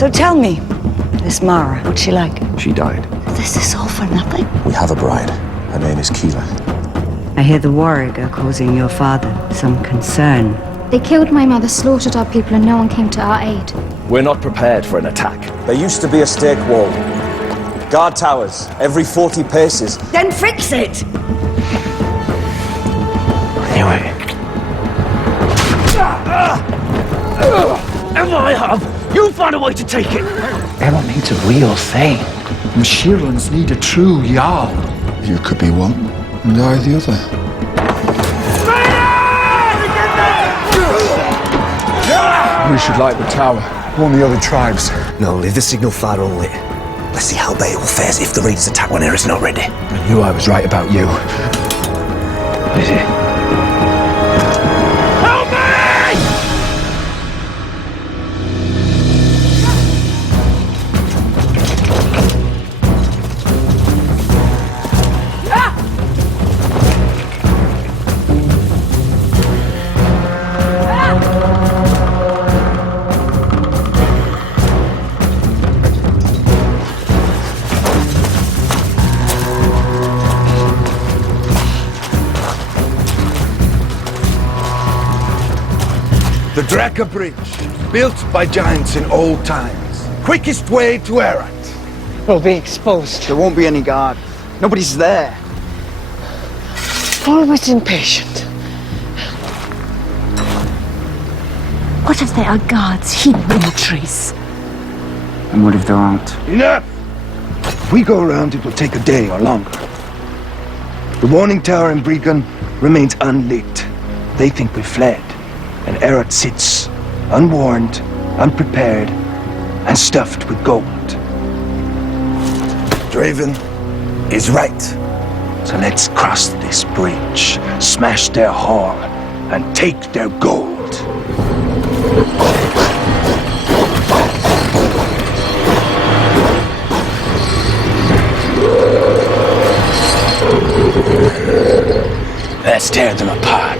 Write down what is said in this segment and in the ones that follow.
So tell me, this Mara, what's she like? She died. This is all for nothing? We have a bride. Her name is Kieran. I hear the warrior are causing your father some concern. They killed my mother, slaughtered our people, and no one came to our aid. We're not prepared for an attack. There used to be a stake wall. Guard towers, every 40 paces. Then fix it! Anyway. If I have, you'll find a way to take it. Everyone needs a real thing. The Shieldlands need a true Jarl. You could be one, and I the other. We should light the tower. Warn the other tribes. No, leave the signal fire unlit. Let's see how Bait will fares if the raiders attack when Era's not ready. I knew I was right about you. Is it? Help me! The Draca Bridge, built by giants in old times. Quickest way to Erat. We'll be exposed. There won't be any guard. Nobody's there. Always impatient. What if there are guards hidden in the trees? And what if there aren't? Enough! If we go around, it will take a day or longer. The warning tower in Brecon remains unlit. They think we fled. And Erat sits, unwarned, unprepared, and stuffed with gold. Draven is right. So let's cross this bridge, smash their hall, and take their gold. Let's tear them apart.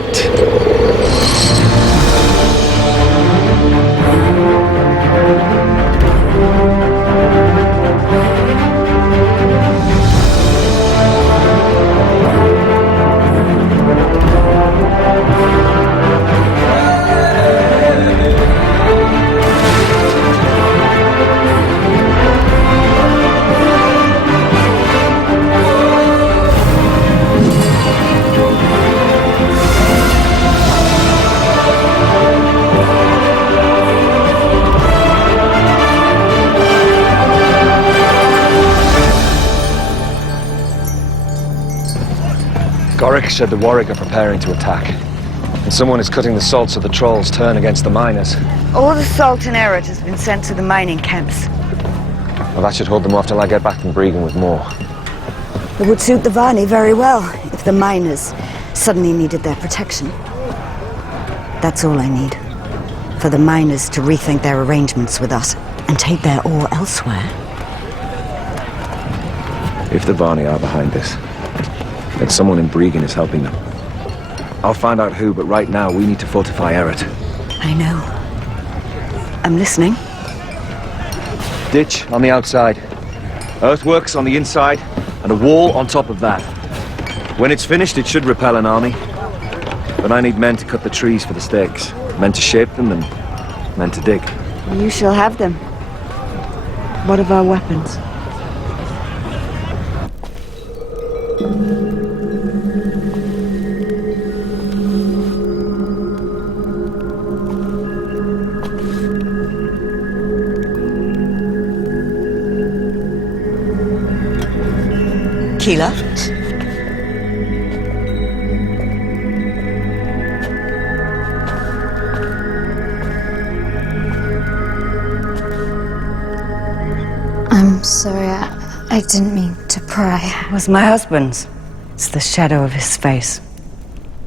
Gorick said the Warwick are preparing to attack. And someone is cutting the salt so the trolls turn against the miners. All the salt in Erat has been sent to the mining camps. Well, that should hold them off till I get back from Brecon with more. It would suit the Whalley very well if the miners suddenly needed their protection. That's all I need. For the miners to rethink their arrangements with us and take their ore elsewhere. If the Whalley are behind this, then someone in Brecon is helping them. I'll find out who, but right now we need to fortify Erat. I know. I'm listening. Ditch on the outside, earthworks on the inside, and a wall on top of that. When it's finished, it should repel an army. But I need men to cut the trees for the stakes, men to shape them, and men to dig. You shall have them. What of our weapons? Keela? I'm sorry, I didn't mean to pry. It was my husband's. It's the shadow of his face.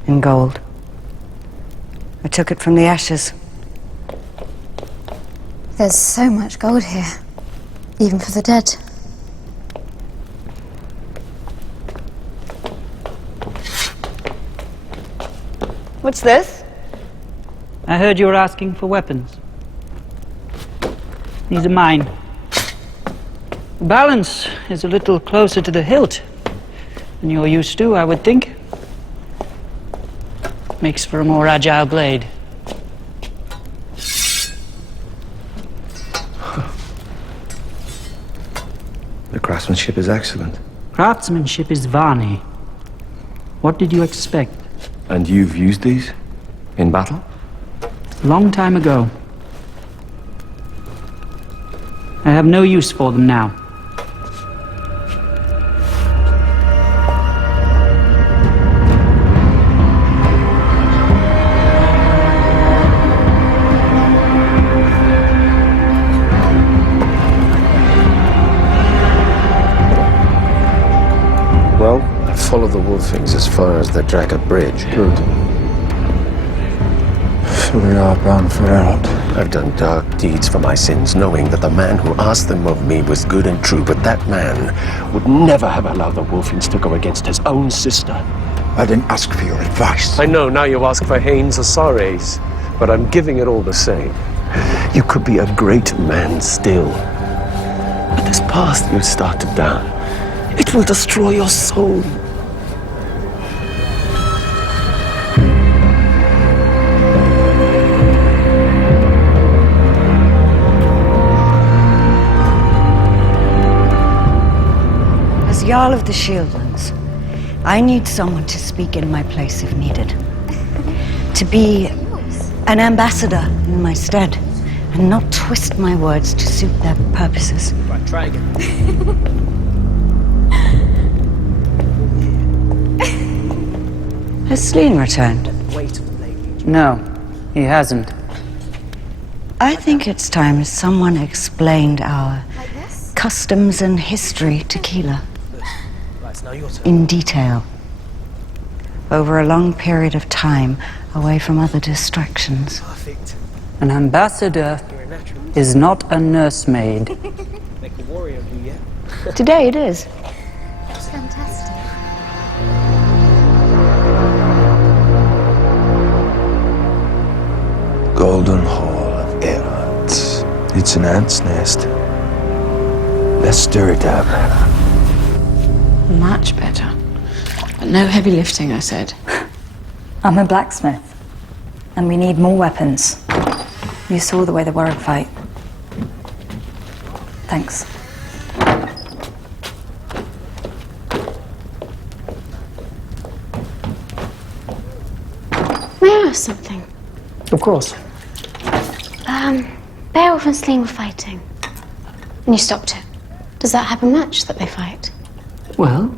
In gold. I took it from the ashes. There's so much gold here, even for the dead. What's this? I heard you were asking for weapons. These are mine. The balance is a little closer to the hilt than you're used to, I would think. Makes for a more agile blade. The craftsmanship is excellent. Craftsmanship is Vani. What did you expect? And you've used these? In battle? Long time ago. I have no use for them now. Well, I followed the wolfings as far as the Draga Bridge. Good. So we are bound for Errot. I've done dark deeds for my sins, knowing that the man who asked them of me was good and true, but that man would never have allowed the wolfings to go against his own sister. I didn't ask for your advice. I know, now you ask for Haines or Sares, but I'm giving it all the same. You could be a great man still, but this path you started down, it will destroy your soul. As Jarl of the Shieldlands, I need someone to speak in my place if needed. To be an ambassador in my stead, and not twist my words to suit their purposes. Right, try again. Has Sleen returned? No, he hasn't. I think it's time someone explained our customs and history to Keela. In detail. Over a long period of time, away from other distractions. An ambassador is not a nursemaid. Today it is. It's fantastic. Golden Hall of Errot. It's an ant's nest. Let's stir it up. Much better. But no heavy lifting, I said. I'm a blacksmith, and we need more weapons. You saw the way the warrior fight. Thanks. May I ask something? Of course. Beowulf and Sleen were fighting, and you stopped it. Does that happen much, that they fight? Well,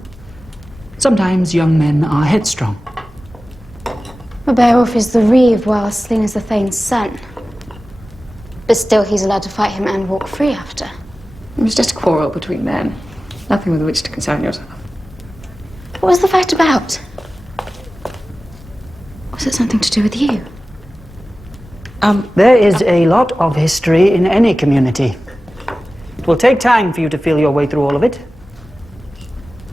sometimes young men are headstrong. Well, Beowulf is the reeve, while Sleen is the Thane's son. But still, he's allowed to fight him and walk free after. It was just a quarrel between men. Nothing with which to concern yourself. What was the fight about? Was it something to do with you? There is a lot of history in any community. It will take time for you to feel your way through all of it.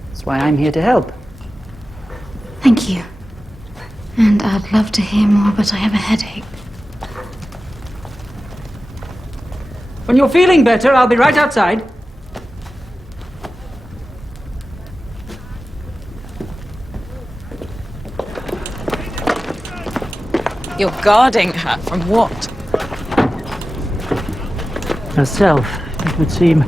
That's why I'm here to help. Thank you. And I'd love to hear more, but I have a headache. When you're feeling better, I'll be right outside. You're guarding her from what? Herself, it would seem.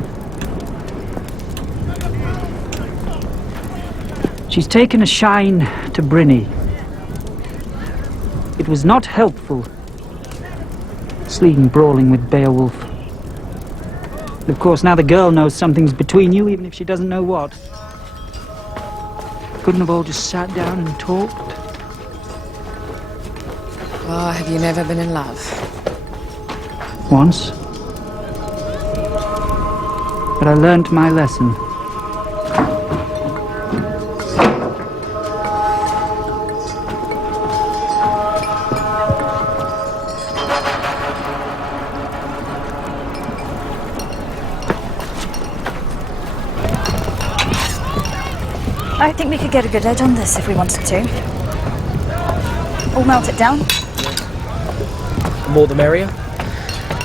She's taken a shine to Brynny. It was not helpful, Sleen brawling with Beowulf. Of course, now the girl knows something's between you, even if she doesn't know what. Couldn't have all just sat down and talked? Oh, have you never been in love? Once. But I learned my lesson. I think we could get a good edge on this if we wanted to. All melt it down. The more the merrier.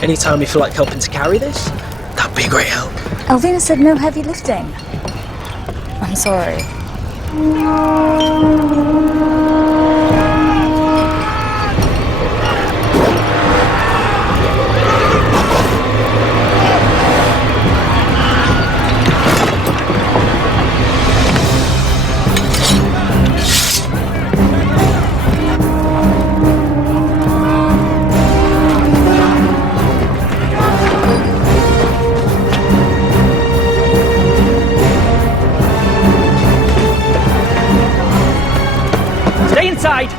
Anytime you feel like helping to carry this, that'd be a great help. Alvina said no heavy lifting. I'm sorry. Stay inside!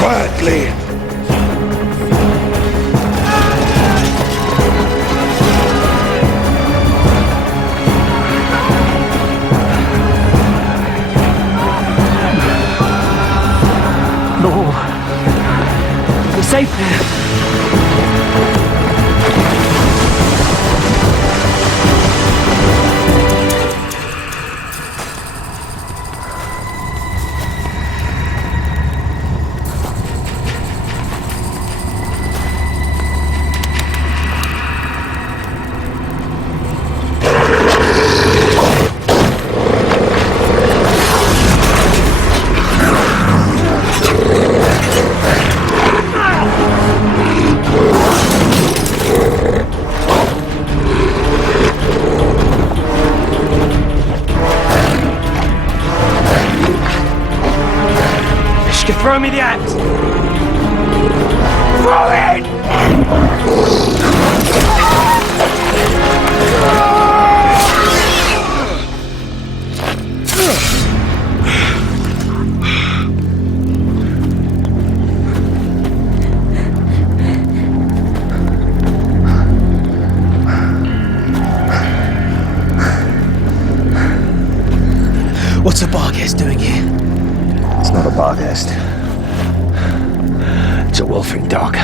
Quietly. No. We're safe here. Throw me the axe! Throw it! What's a barghest doing here? It's not a barghest. It's a wolfing dog.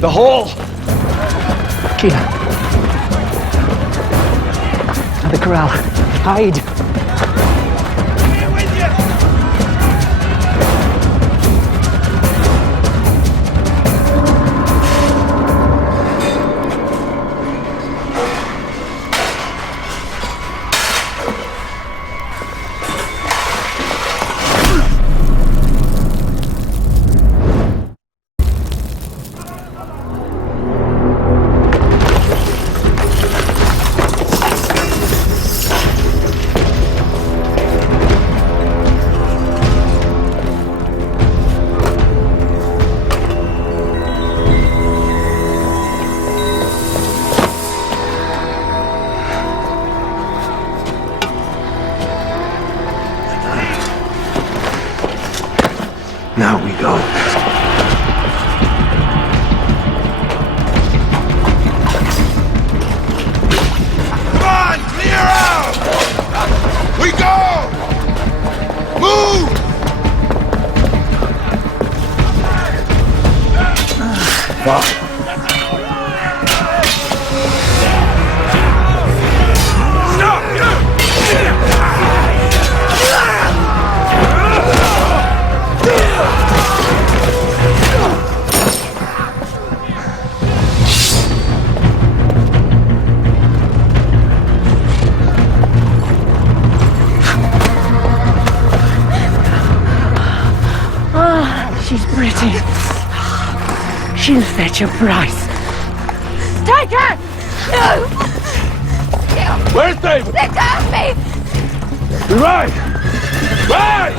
The hall! Kieran. The corral. Hide. Now we go. Come on, clear out! We go! Move! Fuck. Stop! She'll fetch a price. Take her! No! Where's David? Let go of me! Right! Right!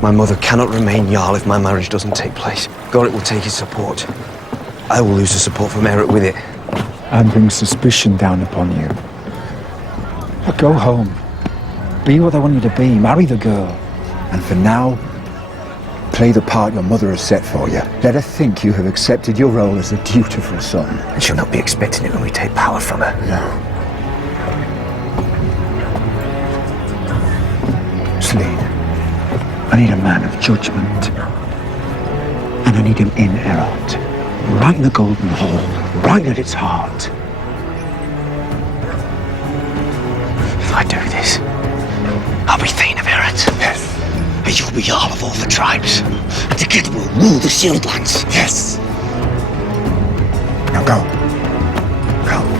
My mother cannot remain Jarl if my marriage doesn't take place. God, it will take his support. I will lose the support from Eric with it. And bring suspicion down upon you. But go home. Be what I want you to be. Marry the girl. And for now, play the part your mother has set for you. Let her think you have accepted your role as a dutiful son. And she'll not be expecting it when we take power from her. No. Celine, I need a man of judgment. And I need him in Erot. Right in the Golden Hall. Right at its heart. If I do this, I'll be Thane of Erot. Yes. And you'll be Jarl of all the tribes. And together we'll rule the Shieldlands. Yes. Now go. Go.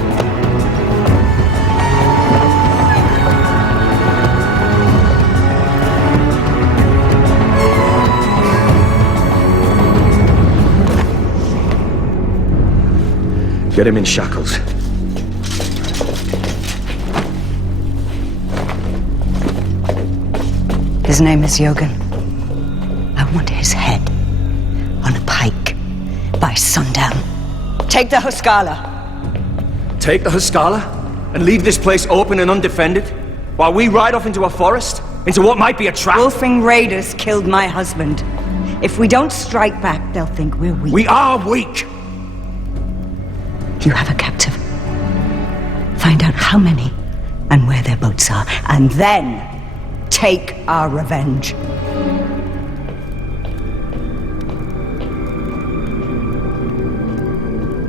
Get him in shackles. His name is Jogan. I want his head on a pike by sundown. Take the Huskala. Take the Huskala and leave this place open and undefended while we ride off into a forest? Into what might be a trap? Wolfing raiders killed my husband. If we don't strike back, they'll think we're weak. We are weak! You have a captive. Find out how many and where their boats are, and then take our revenge.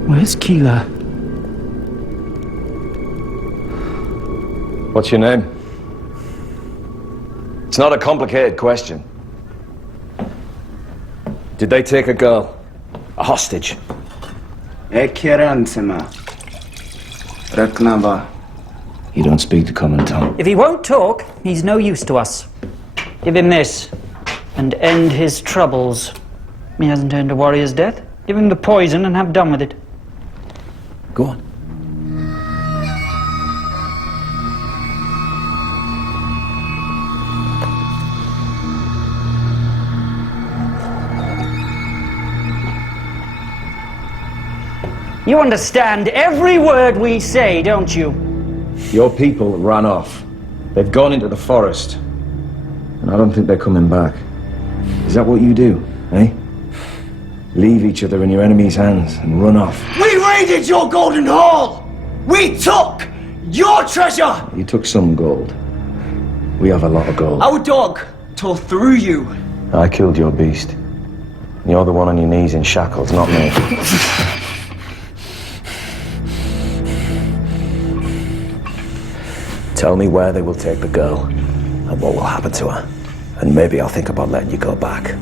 Where's Keela? What's your name? It's not a complicated question. Did they take a girl? A hostage? Kieran, You don't speak the common tongue. If he won't talk, he's no use to us. Give him this, and end his troubles. He hasn't earned a warrior's death. Give him the poison and have done with it. Go on. You understand every word we say, don't you? Your people ran off. They've gone into the forest. And I don't think they're coming back. Is that what you do, eh? Leave each other in your enemy's hands and run off. We raided your Golden Hall! We took your treasure! You took some gold. We have a lot of gold. Our dog tore through you. I killed your beast. You're the one on your knees in shackles, not me. Tell me where they will take the girl and what will happen to her. And maybe I'll think about letting you go back.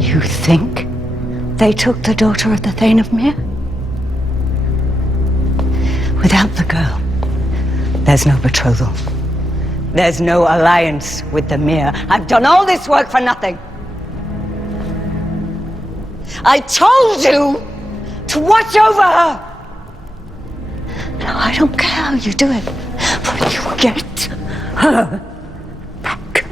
You think they took the daughter of the Thane of Myr? Without the girl, there's no betrothal. There's no alliance with the Myr. I've done all this work for nothing. I told you to watch over her. Now, I don't care how you do it, but you get her back.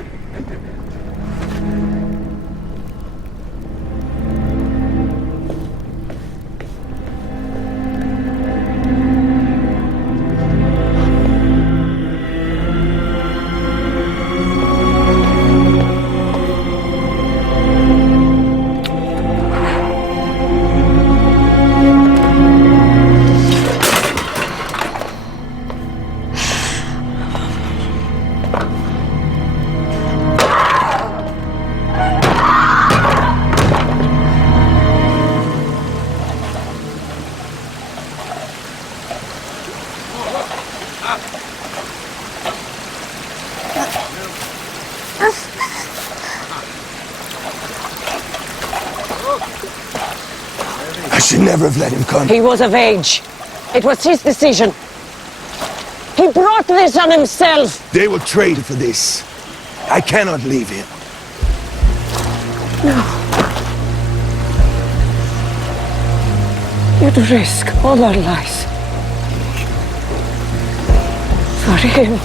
I should never have let him come. He was of age. It was his decision. He brought this on himself. They will trade for this. I cannot leave him. No. You'd risk all our lives. For him.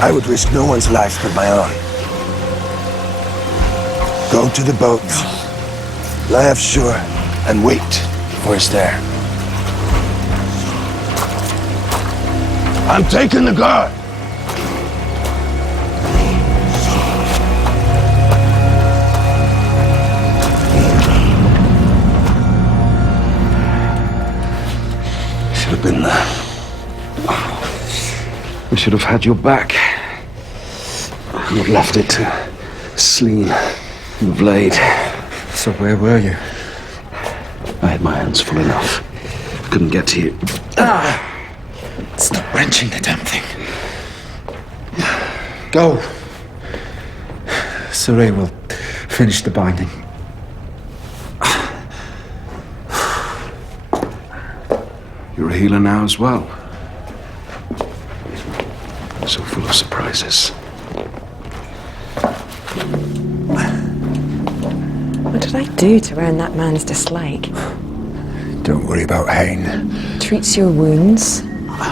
I would risk no one's life but my own. Go to the boat. Lie offshore and wait for us there. I'm taking the guard. Should have been there. We should have had your back. Not left it to Sleen and Blade. So where were you? I had my hands full enough. Couldn't get to you. Stop wrenching the damn thing. Go. Saray will finish the binding. You're a healer now as well. So full of surprises. What did I do to earn that man's dislike? Don't worry about Hayne. Treats your wounds,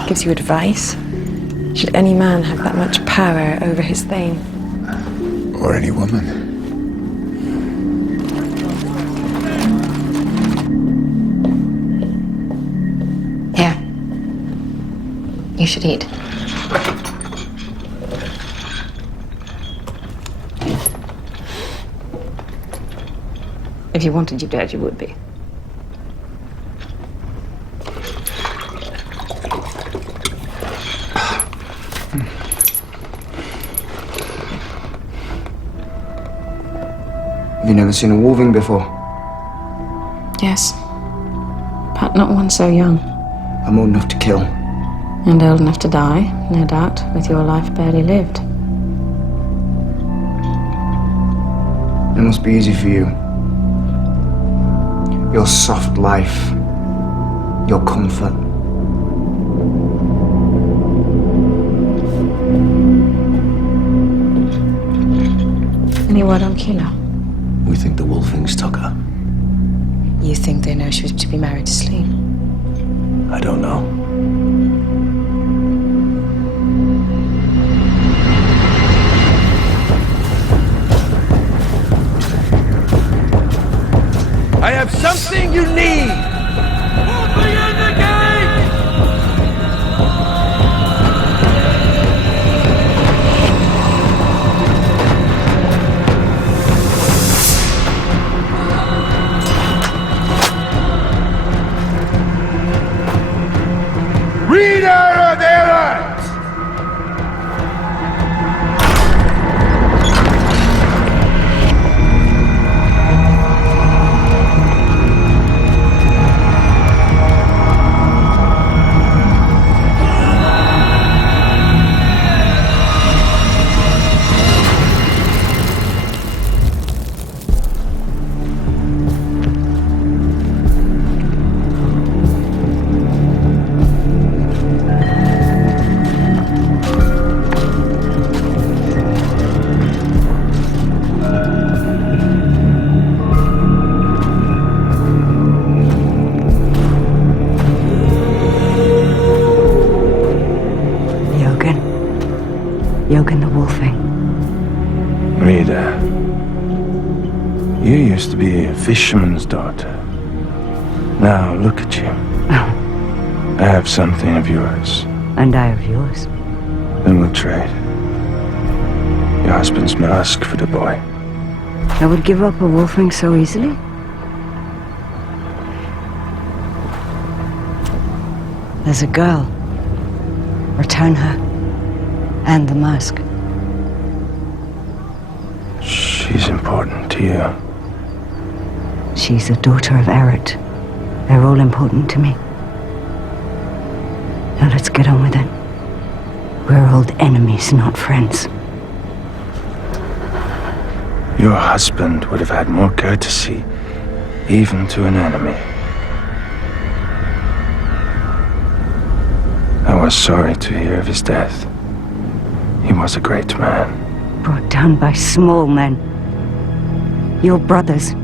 gives you advice. Should any man have that much power over his thane? Or any woman. Here. You should eat. If you wanted you dead, you would be. You never seen a wolving before? Yes. But not one so young. I'm old enough to kill. And old enough to die, no doubt, with your life barely lived. It must be easy for you. Your soft life. Your comfort. Any word on Kila? We think the wolfings took her. You think they know she was to be married to Sleen? I don't know. I have something you need! Open the gate! Reader of errors! Yogan the Wolfing. Rita, you used to be a fisherman's daughter. Now look at you. I have something of yours. And I of yours. Then we'll trade. Your husband's mask for the boy. I would give up a Wolfing so easily? There's a girl. Return her. And the mask. She's important to you. She's a daughter of Eret. They're all important to me. Now let's get on with it. We're old enemies, not friends. Your husband would have had more courtesy, even to an enemy. I was sorry to hear of his death. He was a great man. Brought down by small men. Your brothers.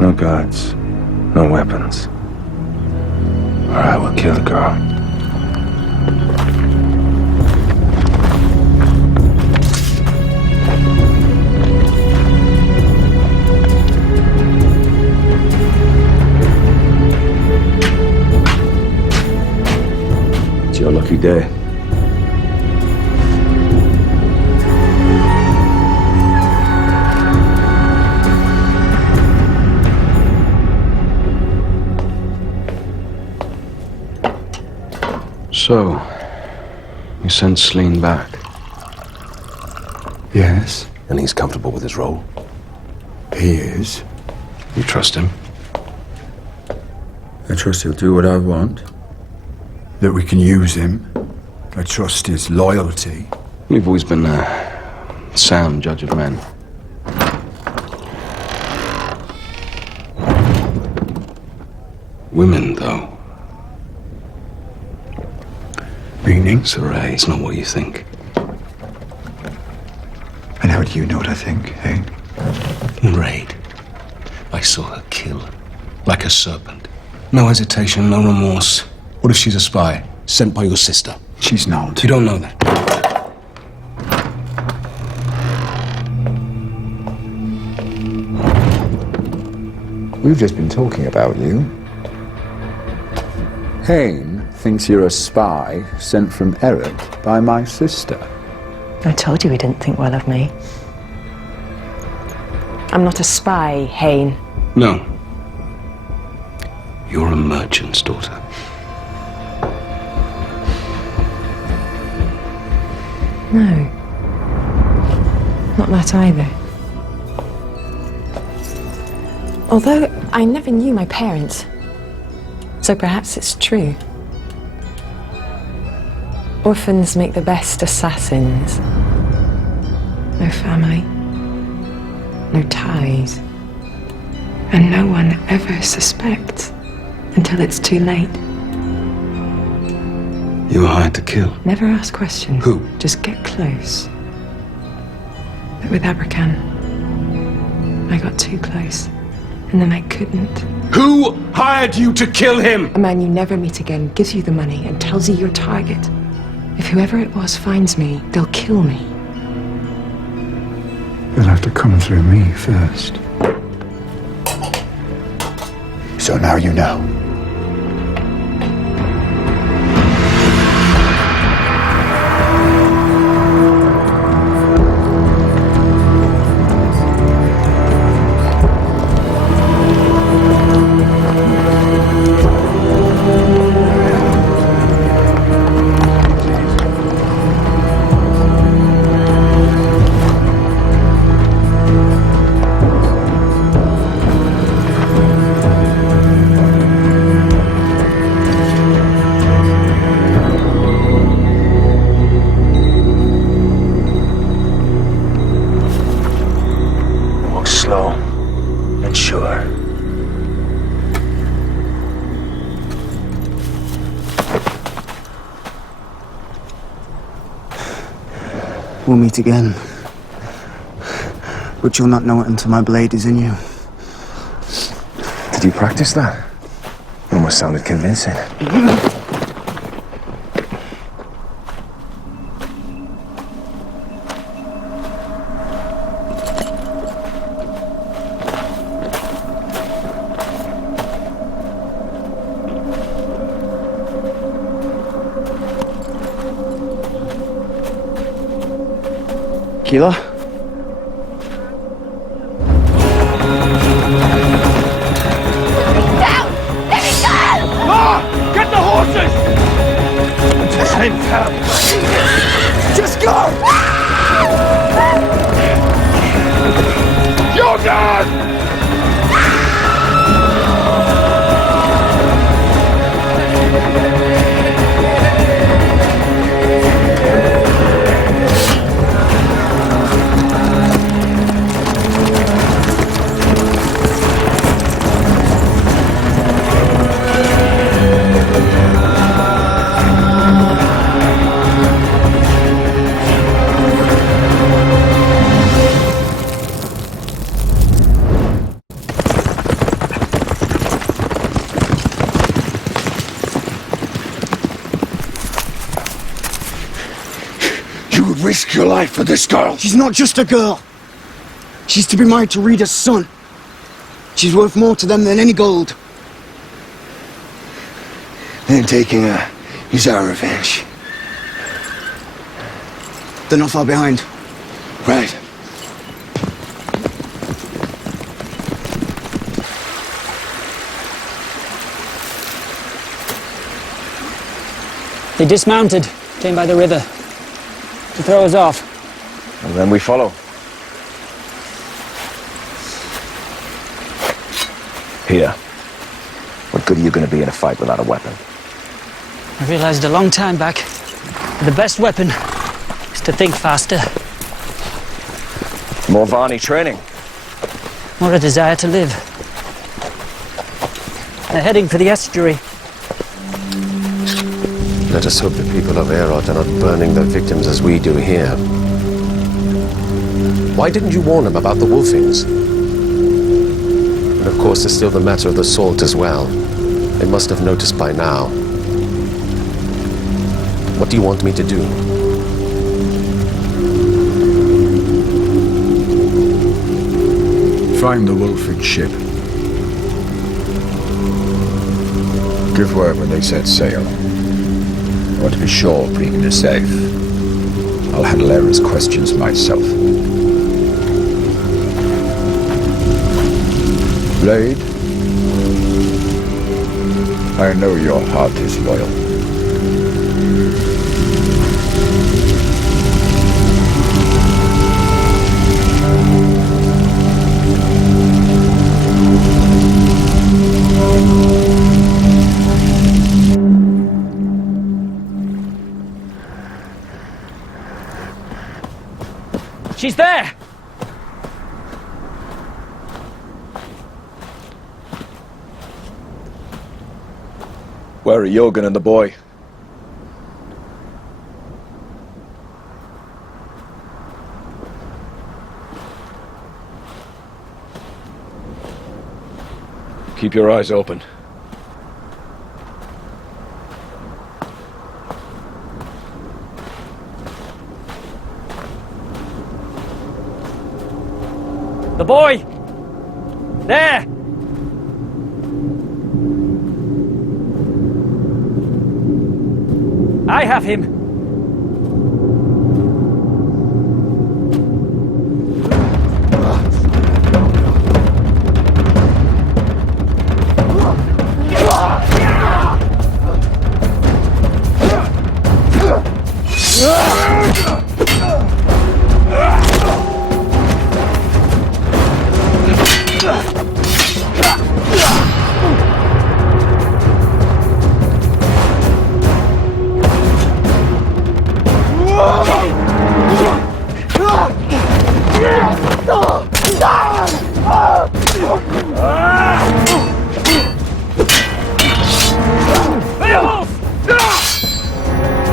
No guards, no weapons. Or I will kill the girl. It's your lucky day. So, you sent Slean back? Yes. And he's comfortable with his role? He is. You trust him? I trust he'll do what I want. That we can use him. I trust his loyalty. You've always been a sound judge of men. Women, though. Meaning? Saray, it's not what you think. And how do you know what I think, eh? In Raid, I saw her kill. Like a serpent. No hesitation, no remorse. What if she's a spy, sent by your sister? She's not. You don't know that. We've just been talking about you. Hain thinks you're a spy sent from Eric by my sister. I told you he didn't think well of me. I'm not a spy, Hain. No. You're a merchant's daughter. No. Not that either. Although I never knew my parents, so perhaps it's true. Orphans make the best assassins. No family, no ties, and no one ever suspects until it's too late. You were hired to kill. Never ask questions. Who? Just get close. But with Abercan, I got too close, and then I couldn't. Who hired you to kill him? A man you never meet again gives you the money and tells you your target. If whoever it was finds me, they'll kill me. You'll have to come through me first. So now you know. Slow and sure. We'll meet again. But you'll not know it until my blade is in you. Did you practice that? Almost sounded convincing. Keela? Down! Let me go! Ah! Get the horses! At the same time. Just go! You're done! risk your life for this girl? She's not just a girl. She's to be married to Rita's son. She's worth more to them than any gold. Then taking her is our revenge. They're not far behind. Right. They dismounted, came by the river to throw us off. And then we follow. Here. What good are you going to be in a fight without a weapon? I realized a long time back that the best weapon is to think faster. More Varney training. Or a desire to live. They're heading for the estuary. Let us hope the people of Erod are not burning their victims as we do here. Why didn't you warn them about the wolfings? And of course, there's still the matter of the salt as well. They must have noticed by now. What do you want me to do? Find the wolfing ship. Give word when they set sail. I want to be sure Breeden is safe. I'll handle Era's questions myself. Blade, I know your heart is loyal. She's there! Where are Jorgen and the boy? Keep your eyes open. The boy! There! I have him!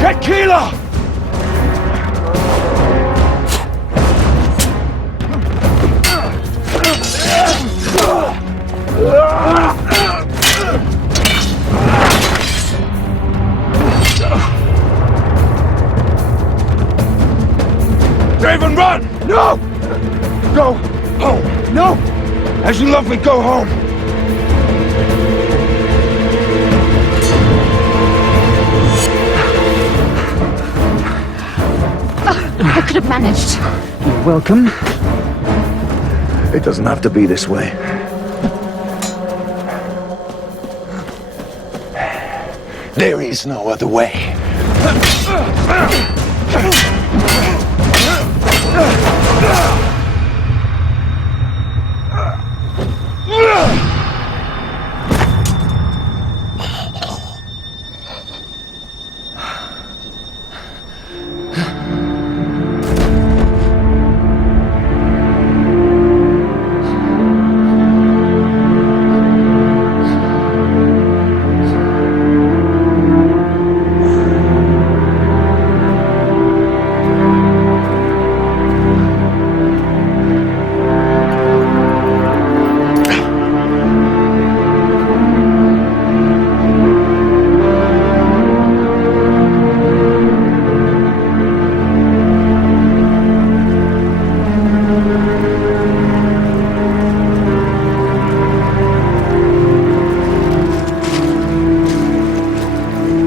Get Keela! Draven, run! No! Go home. No! As you love me, go home. I could have managed. You're welcome. It doesn't have to be this way. There is no other way.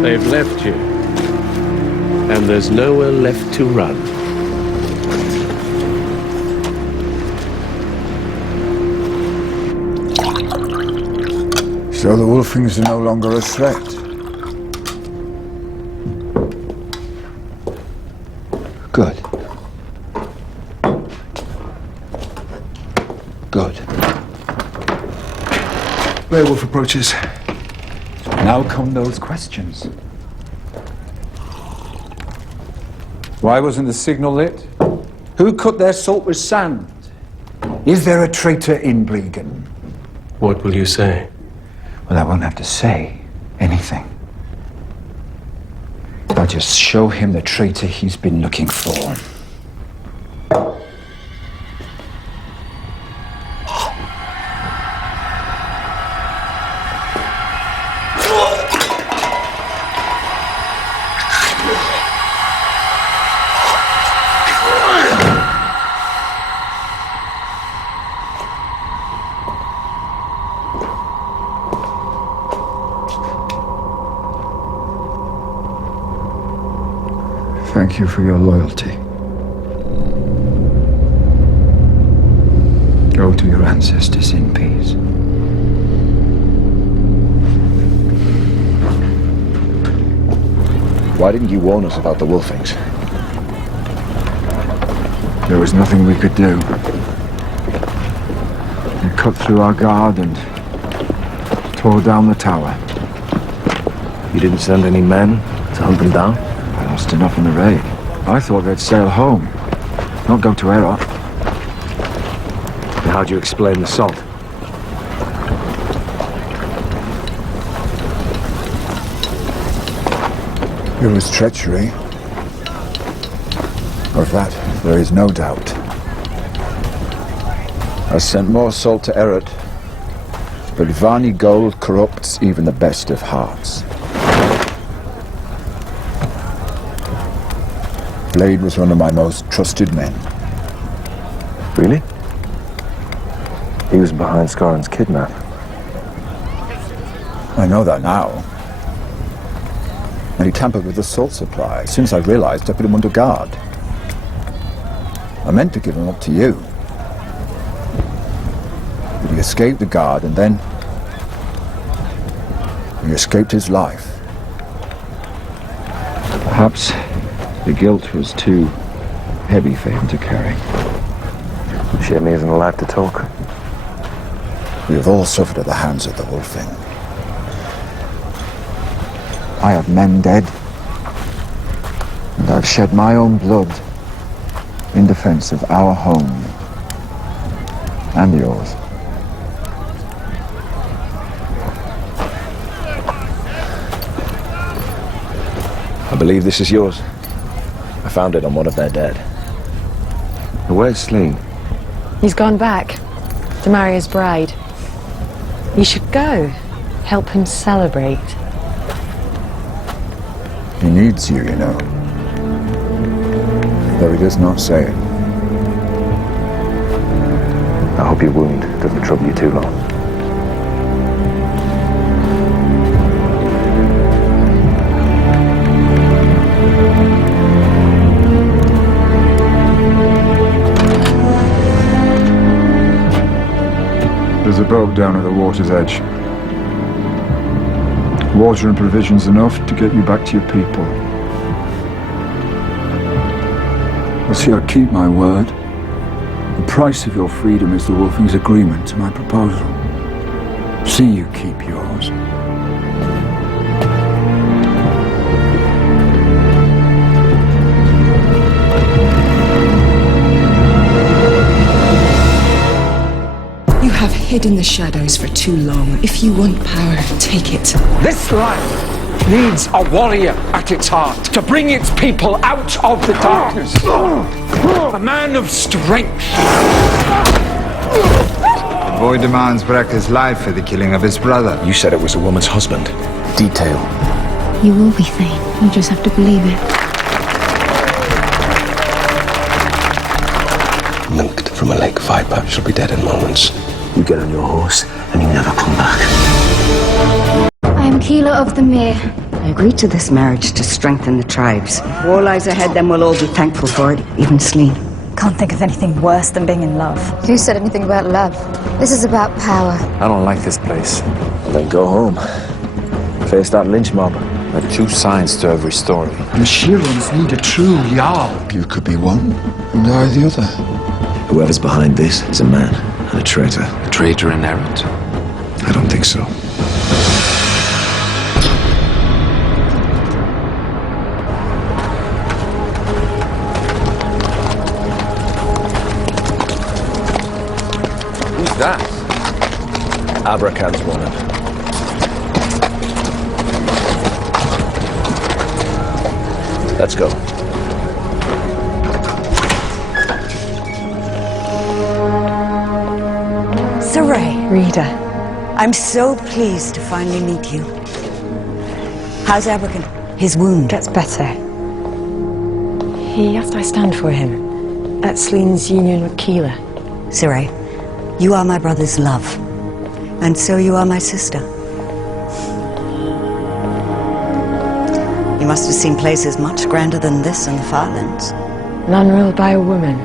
They've left you. And there's nowhere left to run. So the Wolfings are no longer a threat. Good. Good. Werewolf approaches. Now come those questions. Why wasn't the signal lit? Who cut their salt with sand? Is there a traitor in Blegan? What will you say? Well, I won't have to say anything. I'll just show him the traitor he's been looking for. Thank you for your loyalty. Go to your ancestors in peace. Why didn't you warn us about the Wolfings? There was nothing we could do. We cut through our guard and tore down the tower. You didn't send any men to hunt them down? I lost enough in the raid. I thought they'd sail home, not go to Erot. And how do you explain the salt? It was treachery. Of that, there is no doubt. I sent more salt to Erot, but Vani gold corrupts even the best of hearts. Blade was one of my most trusted men. Really? He was behind Scarron's kidnap. I know that now. And he tampered with the salt supply. As soon as I realized, I put him under guard. I meant to give him up to you. But he escaped the guard, and then he escaped his life. Perhaps the guilt was too heavy for him to carry. Shame he isn't allowed to talk. We have all suffered at the hands of the Wolfing. I have men dead, and I've shed my own blood in defense of our home and yours. I believe this is yours. I found it on one of their dead. Where's Sleen? He's gone back to marry his bride. You should go. Help him celebrate. He needs you, you know. Though he does not say it. I hope your wound doesn't trouble you too long. There's a boat down at the water's edge. Water and provisions enough to get you back to your people. Well, see, I keep my word. The price of your freedom is the Wolfing's agreement to my proposal. See you keep yours. You have hidden the shadows for too long. If you want power, take it. This land needs a warrior at its heart to bring its people out of the darkness. A man of strength. The boy demands Brekka's life for the killing of his brother. You said it was a woman's husband. Detail. You will be Thane. You just have to believe it. Milked from a lake viper. She'll be dead in moments. You get on your horse and you never come back. I am Keeler of the Mere. I agreed to this marriage to strengthen the tribes. If war lies ahead, then we'll all be thankful for it, even Sleen. Can't think of anything worse than being in love. Who said anything about love? This is about power. I don't like this place. Well, then go home. Face that lynch mob. There are two sides to every story. And the Shieldlands need a true Jarl. You could be one, and I the other. Whoever's behind this is a man and a traitor. A traitor and errant? I don't think so. Who's that? Abrakan's woman. Let's go. Saray. Rita. I'm so pleased to finally meet you. How's Abrakan? His wound? Gets better. He asked I stand for him at Sleen's union with Keela. Saray, you are my brother's love. And so you are my sister. You must have seen places much grander than this in the Farlands. None ruled by a woman.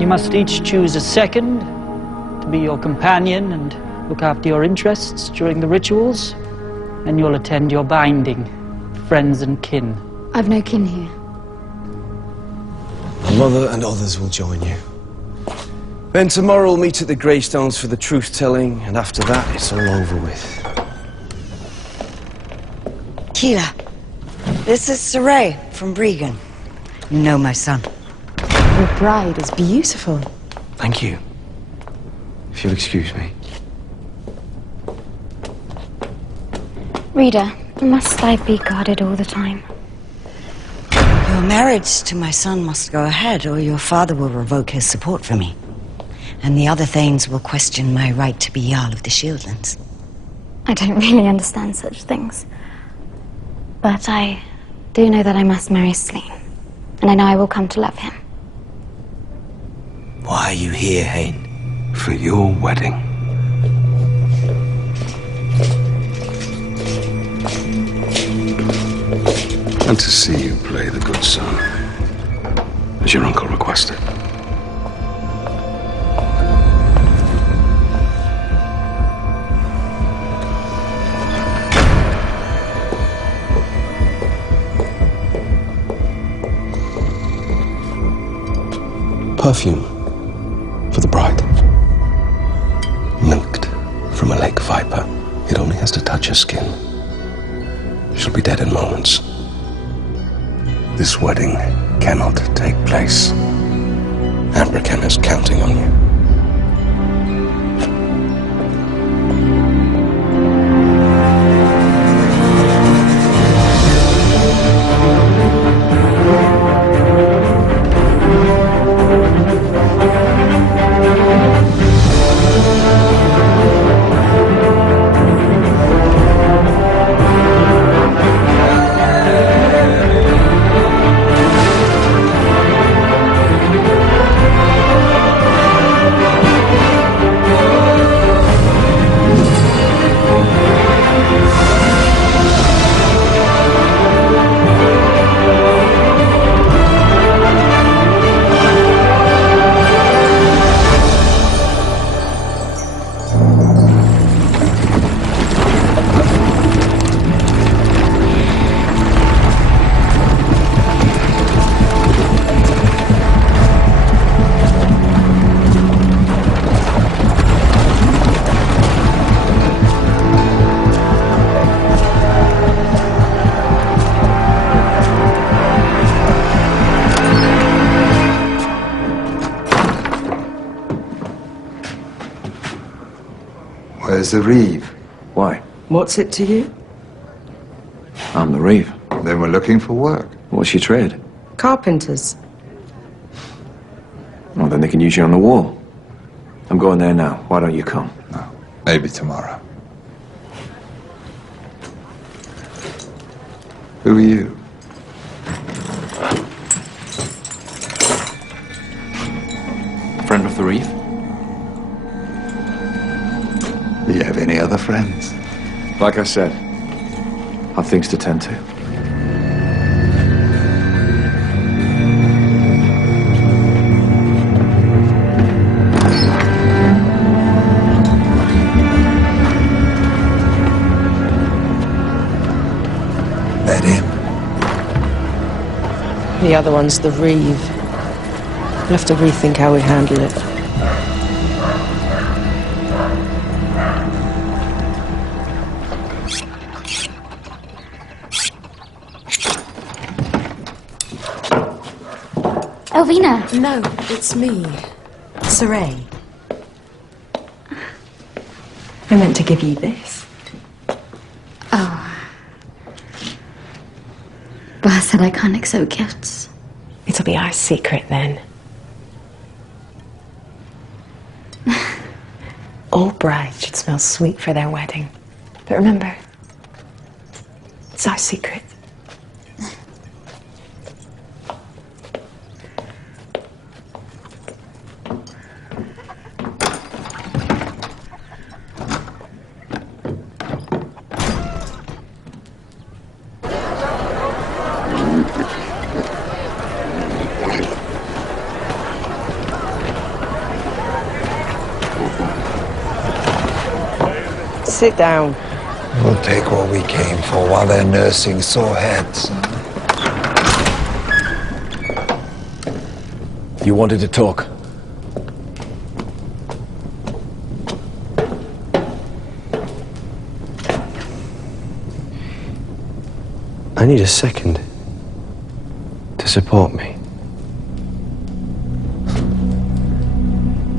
You must each choose a second to be your companion and look after your interests during the rituals, and you'll attend your binding, friends and kin. I've no kin here. My mother and others will join you. Then tomorrow we'll meet at the gravestones for the truth-telling, and after that, it's all over with. Keela, this is Saray from Bregan. You know my son. Your bride is beautiful. Thank you. If you'll excuse me. Rita, must I be guarded all the time? Your marriage to my son must go ahead, or your father will revoke his support for me. And the other Thanes will question my right to be Jarl of the Shieldlands. I don't really understand such things. But I do know that I must marry Sleen. And I know I will come to love him. Why are you here, Hain? For your wedding. And to see you play the good son, as your uncle requested. Perfume for the bride. Milked from a lake viper. It only has to touch her skin. She'll be dead in moments. This wedding cannot take place. Abrakan is counting on you. Where's the Reeve? Why? What's it to you? I'm the Reeve. Then we're looking for work. What's your trade? Carpenters. Well, then they can use you on the wall. I'm going there now. Why don't you come? No, maybe tomorrow. Who are you? Friend of the Reeve? Do you have any other friends? Like I said, I've things to tend to. Let him. The other one's the Reeve. We'll have to rethink how we handle it. Elvina! No, it's me. Saray. I meant to give you this. Oh. But I said I can't accept gifts. It'll be our secret then. All brides should smell sweet for their wedding. But remember, it's our secret. Sit down. We'll take what we came for while they're nursing sore heads. You wanted to talk? I need a second to support me.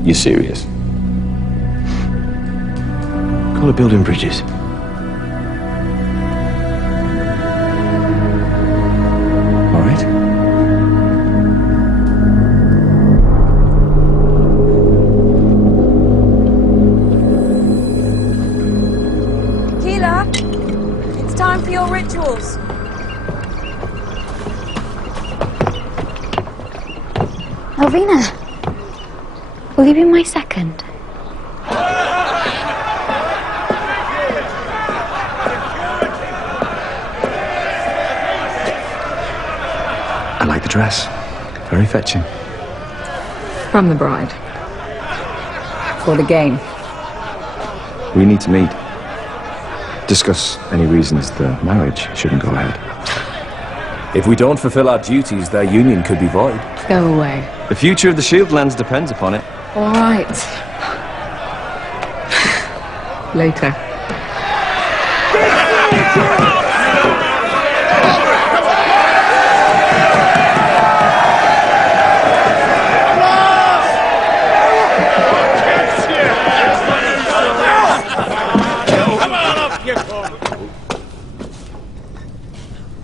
You serious? Call it building bridges. All right. Tequila, it's time for your rituals. Elvina, will you be my second? I like the dress. Very fetching. From the bride. For the game. We need to meet. Discuss any reasons the marriage shouldn't go ahead. If we don't fulfill our duties, their union could be void. Go away. The future of the Shieldlands depends upon it. All right. Later.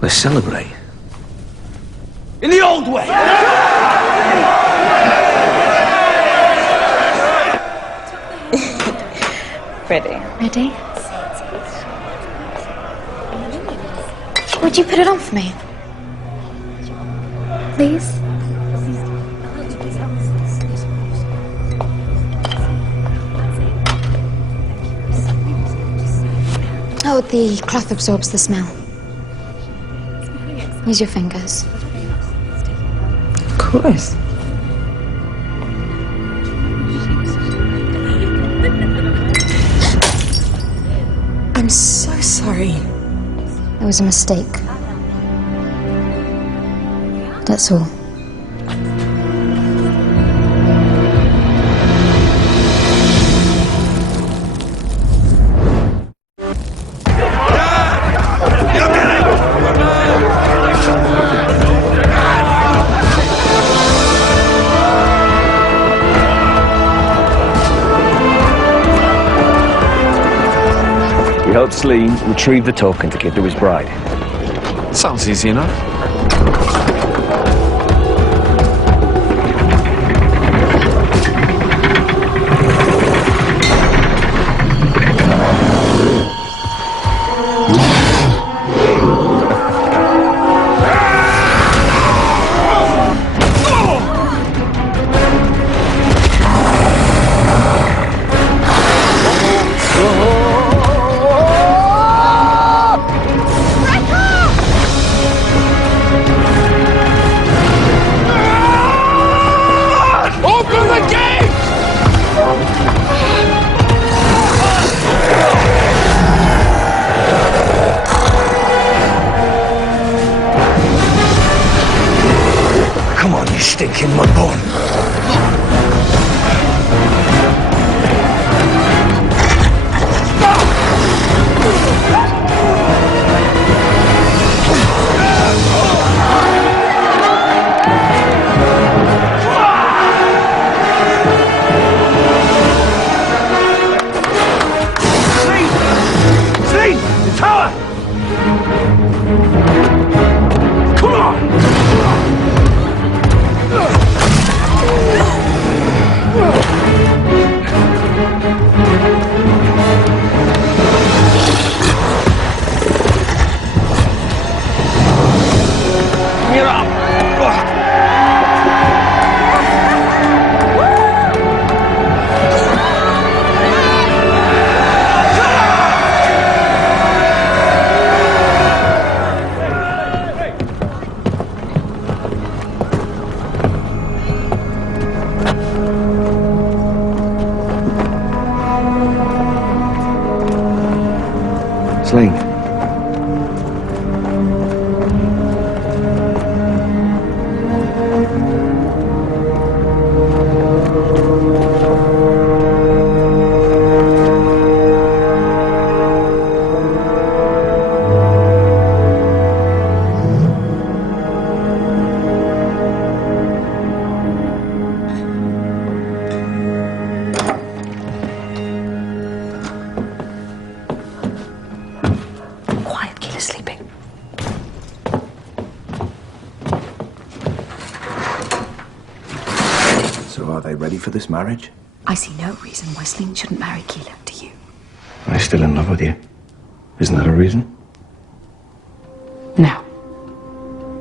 Let's celebrate. In the old way! Ready? Ready? Would you put it on for me? Please? Oh, the cloth absorbs the smell. Use your fingers. Of course. I'm so sorry. It was a mistake. That's all. We helped Slean retrieve the token to give to his bride. Sounds easy enough. sling. Quiet, Keeler's sleeping. So are they ready for this marriage? I see no reason why Sling shouldn't marry Keeler, do you? I'm still in love with you. Isn't that a reason? No.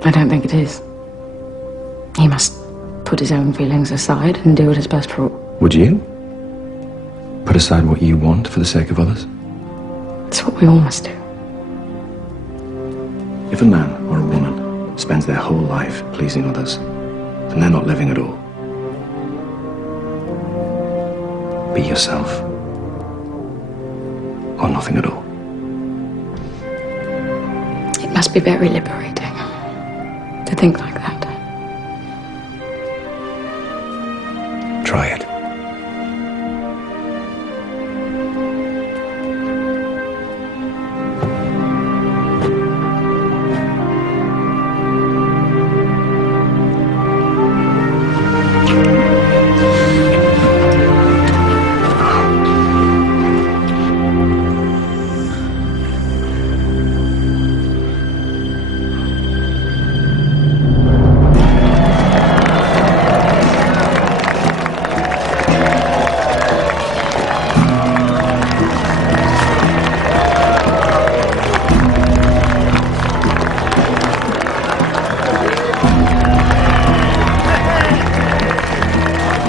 I don't think it is. He must put his own feelings aside and do what is best for all. Would you? Put aside what you want for the sake of others? It's what we all must do. If a man or a woman spends their whole life pleasing others, then they're not living at all. Be yourself. Or nothing at all. It must be very liberating to think like that. Try it.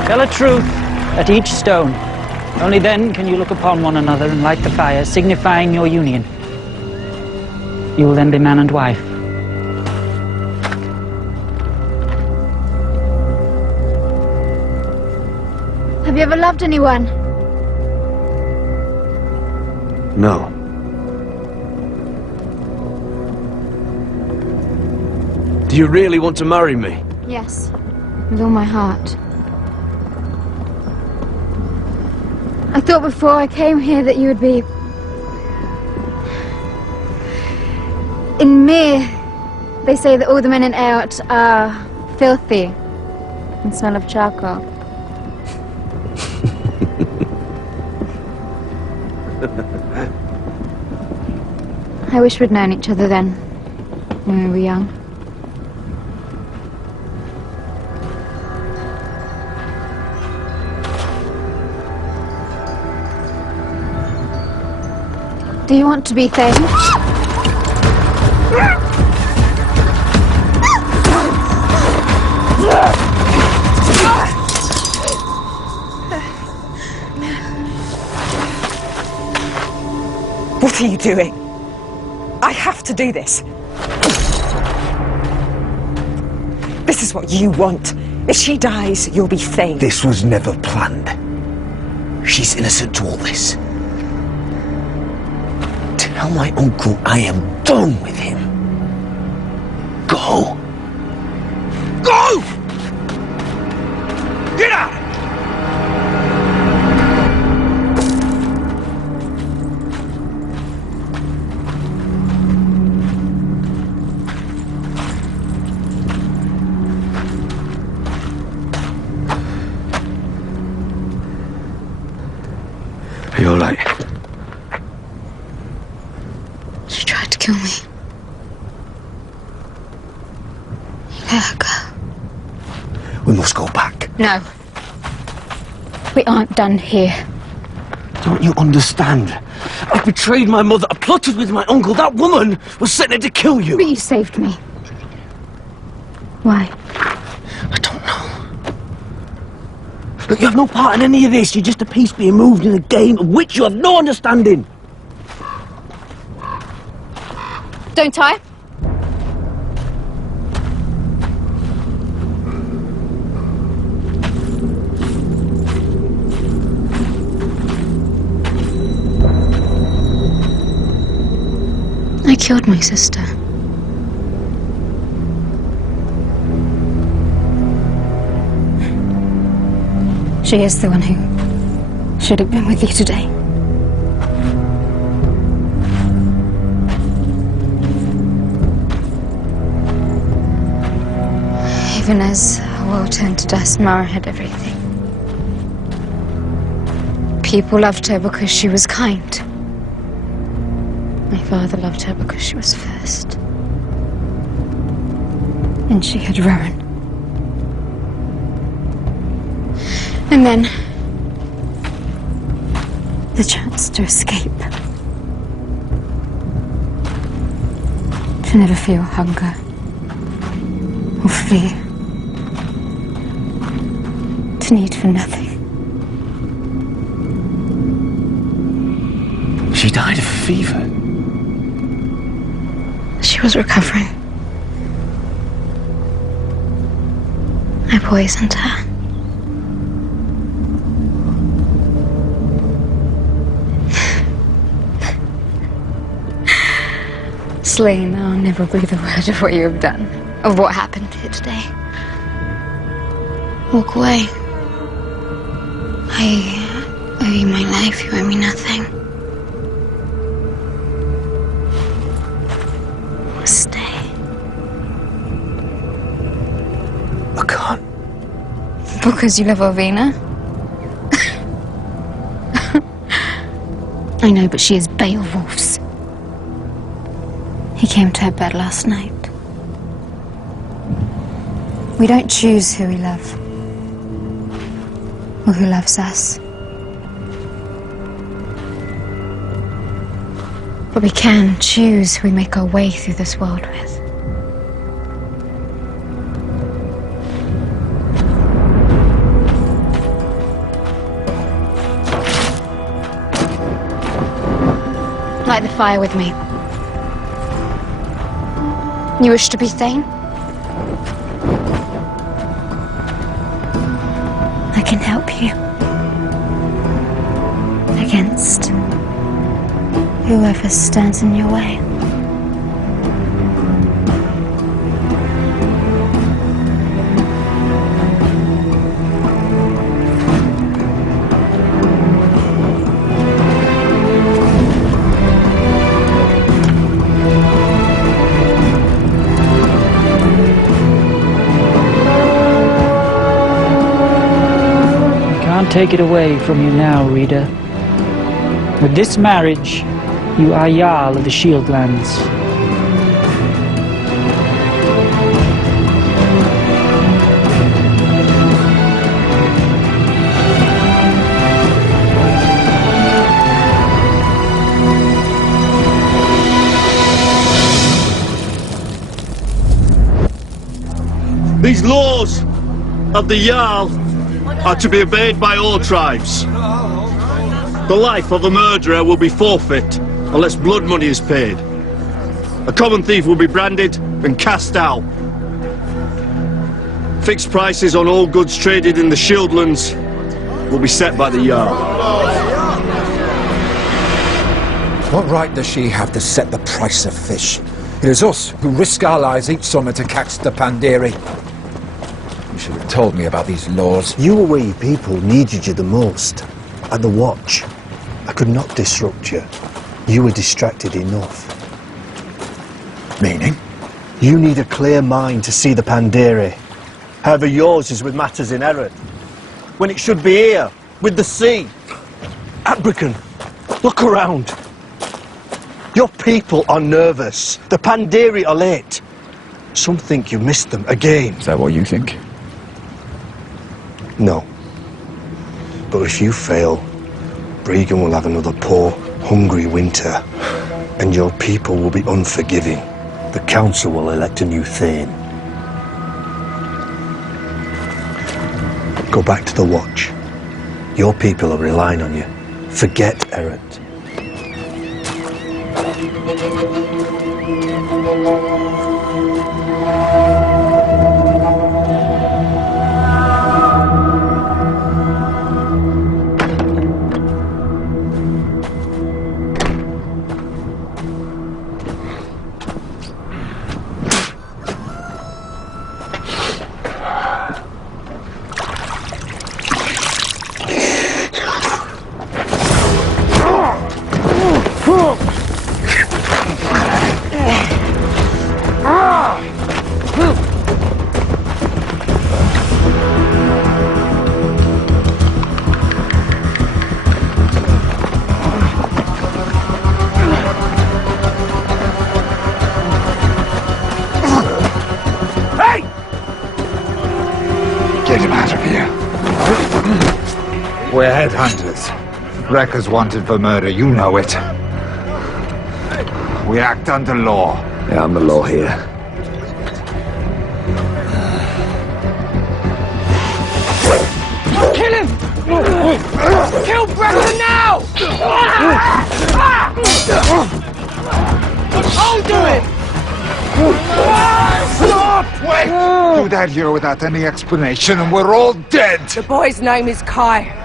Tell a truth at each stone. Only then can you look upon one another and light the fire, signifying your union. You will then be man and wife. Have you ever loved anyone? No. Do you really want to marry me? Yes, with all my heart. I thought before I came here that you would be... In Mir, they say that all the men in Eot are filthy and smell of charcoal. I wish we'd known each other then, when we were young. Do you want to be Thane? What are you doing? I have to do this. This is what you want. If she dies, you'll be Thane. This was never planned. She's innocent to all this. Tell my uncle I am done with him. Go! Go! Get out! Are you alright? She tried to kill me. You let her go. We must go back. No. We aren't done here. Don't you understand? I betrayed my mother. I plotted with my uncle. That woman was sent here to kill you. But you saved me. Why? I don't know. Look, you have no part in any of this. You're just a piece being moved in a game of which you have no understanding. Don't I? killed my sister. She is the one who should have been with you today. Even as our world turned to dust, Mara had everything. People loved her because she was kind. My father loved her because she was first. And she had Rowan. And then the chance to escape. To never feel hunger or fear. To need for nothing. She died of fever. She was recovering. I poisoned her. Slain, I'll never breathe a word of what you have done, of what happened here today. Walk away. I owe you my life, you owe me nothing. Stay. I can't. Because you love Alvina? I know, but she is Beowulf's. He came to her bed last night. We don't choose who we love. Or who loves us. But we can choose who we make our way through this world with. Light the fire with me. You wish to be Thane? I can help you. Against whoever stands in your way. Take it away from you now, reader. With this marriage, you are Jarl of the Shieldlands. These laws of the Jarl are to be obeyed by all tribes. The life of a murderer will be forfeit unless blood money is paid. A common thief will be branded and cast out. Fixed prices on all goods traded in the Shieldlands will be set by the Jarl. What right does she have to set the price of fish? It is us who risk our lives each summer to catch the Pandiri. You should have told me about these laws. You away people needed you the most. At the watch. I could not disrupt you. You were distracted enough. Meaning? You need a clear mind to see the Pandiri. However yours is with matters in Errand. When it should be here, with the sea. Abrican, look around. Your people are nervous. The Pandiri are late. Some think you missed them again. Is that what you think? No. But if you fail, Bregan will have another poor, hungry winter. And your people will be unforgiving. The council will elect a new Thane. Go back to the watch. Your people are relying on you. Forget Errand. good hunters. Wreckers wanted for murder, you know it. We act under law. Yeah, I'm the law here. Kill him! Kill Brecken now! I'll do it! Stop! Wait! Do that here without any explanation and we're all dead! The boy's name is Kai.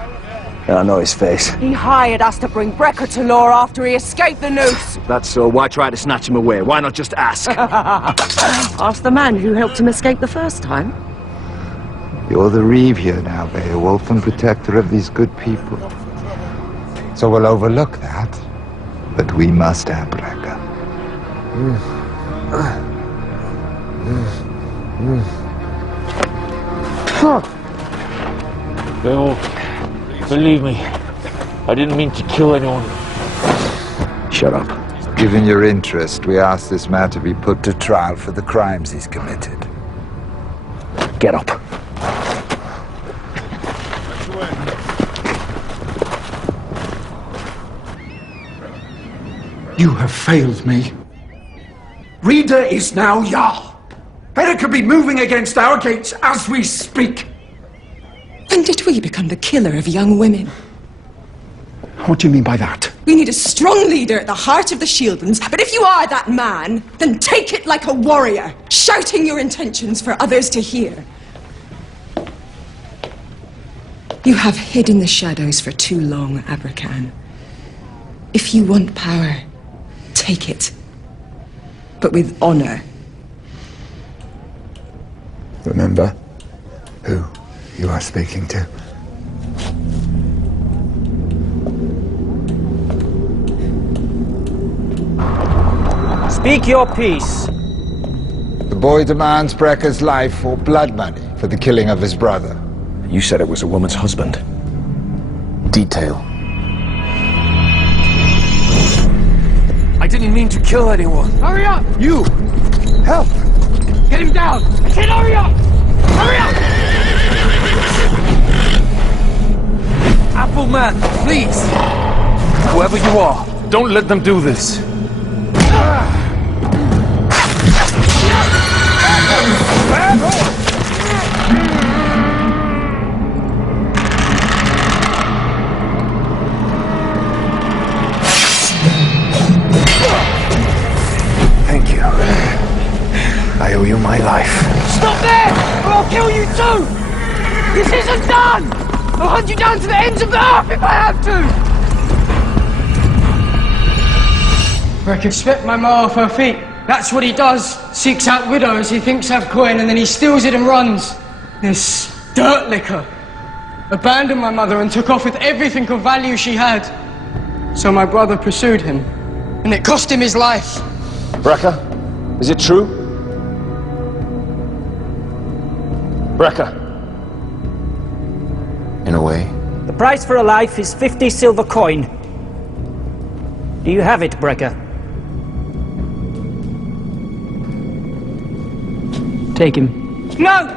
Yeah, I know his face. He hired us to bring Brecker to law after he escaped the noose. That's so. Why try to snatch him away? Why not just ask? Ask the man who helped him escape the first time. You're the Reeve here now, Beowulf, and protector of these good people. So we'll overlook that. But we must have Brecker. Beowulf, believe me, I didn't mean to kill anyone. Shut up. Given your interest, we ask this man to be put to trial for the crimes he's committed. Get up. You have failed me. Reader is now Jarl. Eric could be moving against our gates as we speak. When did we become the killer of young women? What do you mean by that? We need a strong leader at the heart of the Shieldlands, but if you are that man, then take it like a warrior, shouting your intentions for others to hear. You have hid in the shadows for too long, Abrakan. If you want power, take it, but with honor. Remember who you are speaking to. Speak your piece. The boy demands Brecker's life or blood money for the killing of his brother. You said it was a woman's husband. Detail. I didn't mean to kill anyone. Hurry up! You! Help! Get him down! I can't hurry up! Hurry up! Appleman, please! Whoever you are, don't let them do this. Thank you. I owe you my life. Stop there, or I'll kill you too! This isn't done! I'll hunt you down to the ends of the earth if I have to! Brecken swept my ma off her feet. That's what he does. Seeks out widows he thinks have coin, and then he steals it and runs. This dirt licker abandoned my mother and took off with everything of value she had. So my brother pursued him, and it cost him his life. Brecker, is it true? Brecker. In a way. The price for a life is 50 silver coin. Do you have it, Brecker? Take him. No!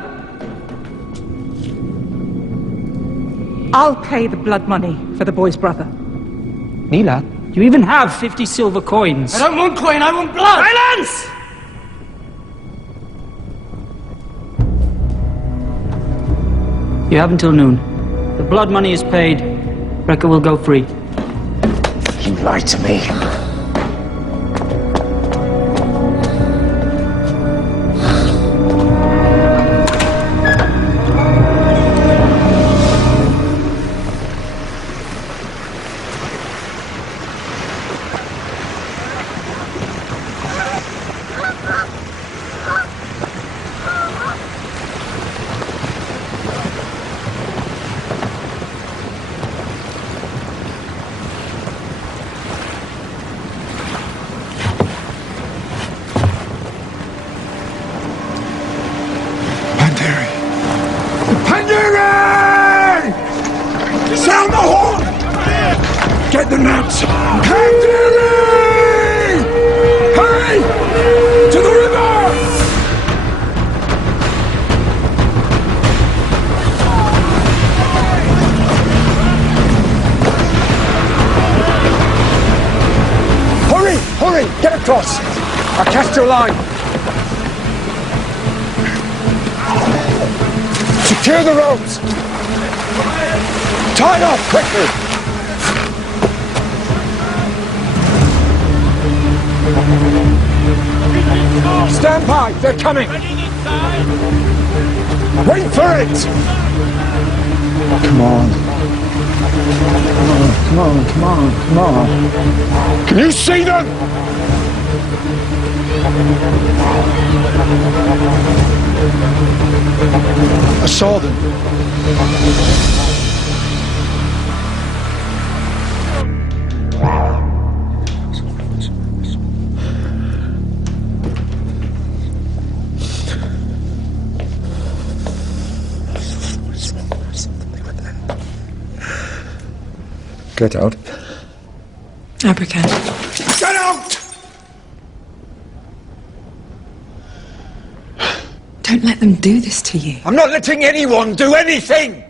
I'll pay the blood money for the boy's brother. Mila, you even have 50 silver coins. I don't want coin, I want blood! Silence! You have until noon. The blood money is paid. Brecker will go free. You lied to me. Sound the horn! Get the nuts! Pandiri! Hurry! To the river! across. I cast your line. Secure the ropes. Tie off quickly. Stand by. They're coming. Wait for it. Come on. Come on, come on, come on. Can you see them? I saw them. Get out. Abracan. Get out! Don't let them do this to you. I'm not letting anyone do anything!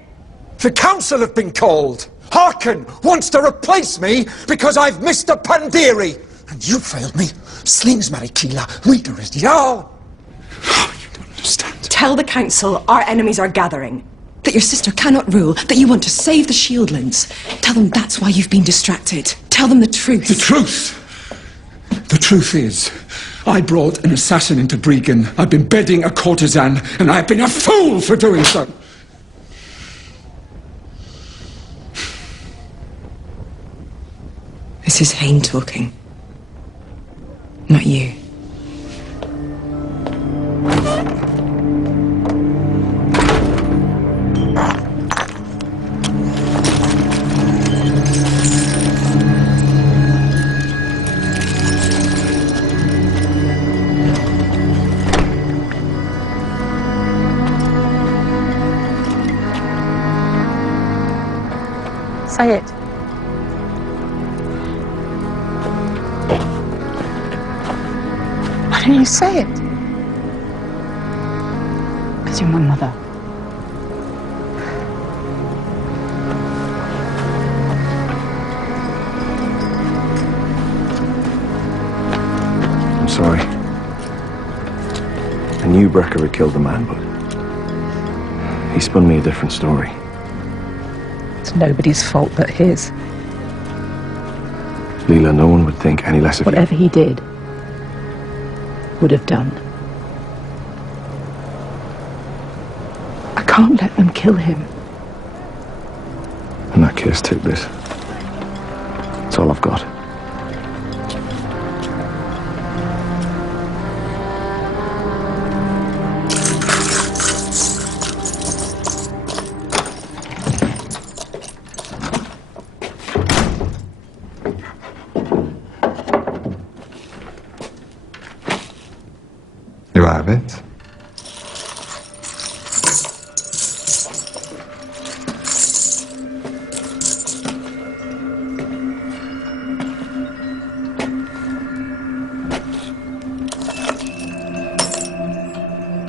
The council have been called. Harkin wants to replace me because I've Mr. Pandiri. And you failed me. Slings Marikila, Reader is Jarl. You don't understand. Tell the council our enemies are gathering. That your sister cannot rule, that you want to save the Shieldlands. Tell them that's why you've been distracted. Tell them the truth. The truth? The truth is, I brought an assassin into Bregan. I've been bedding a courtesan, and I've been a fool for doing so. This is Hain talking. Not you. Say it. Why don't you say it? Because you're my mother. I'm sorry. I knew Brecker had killed the man, but he spun me a different story. It's nobody's fault but his. Leela, no one would think any less of you. Whatever he did, would have done. I can't let them kill him. And that case took this. That's all I've got. You have it?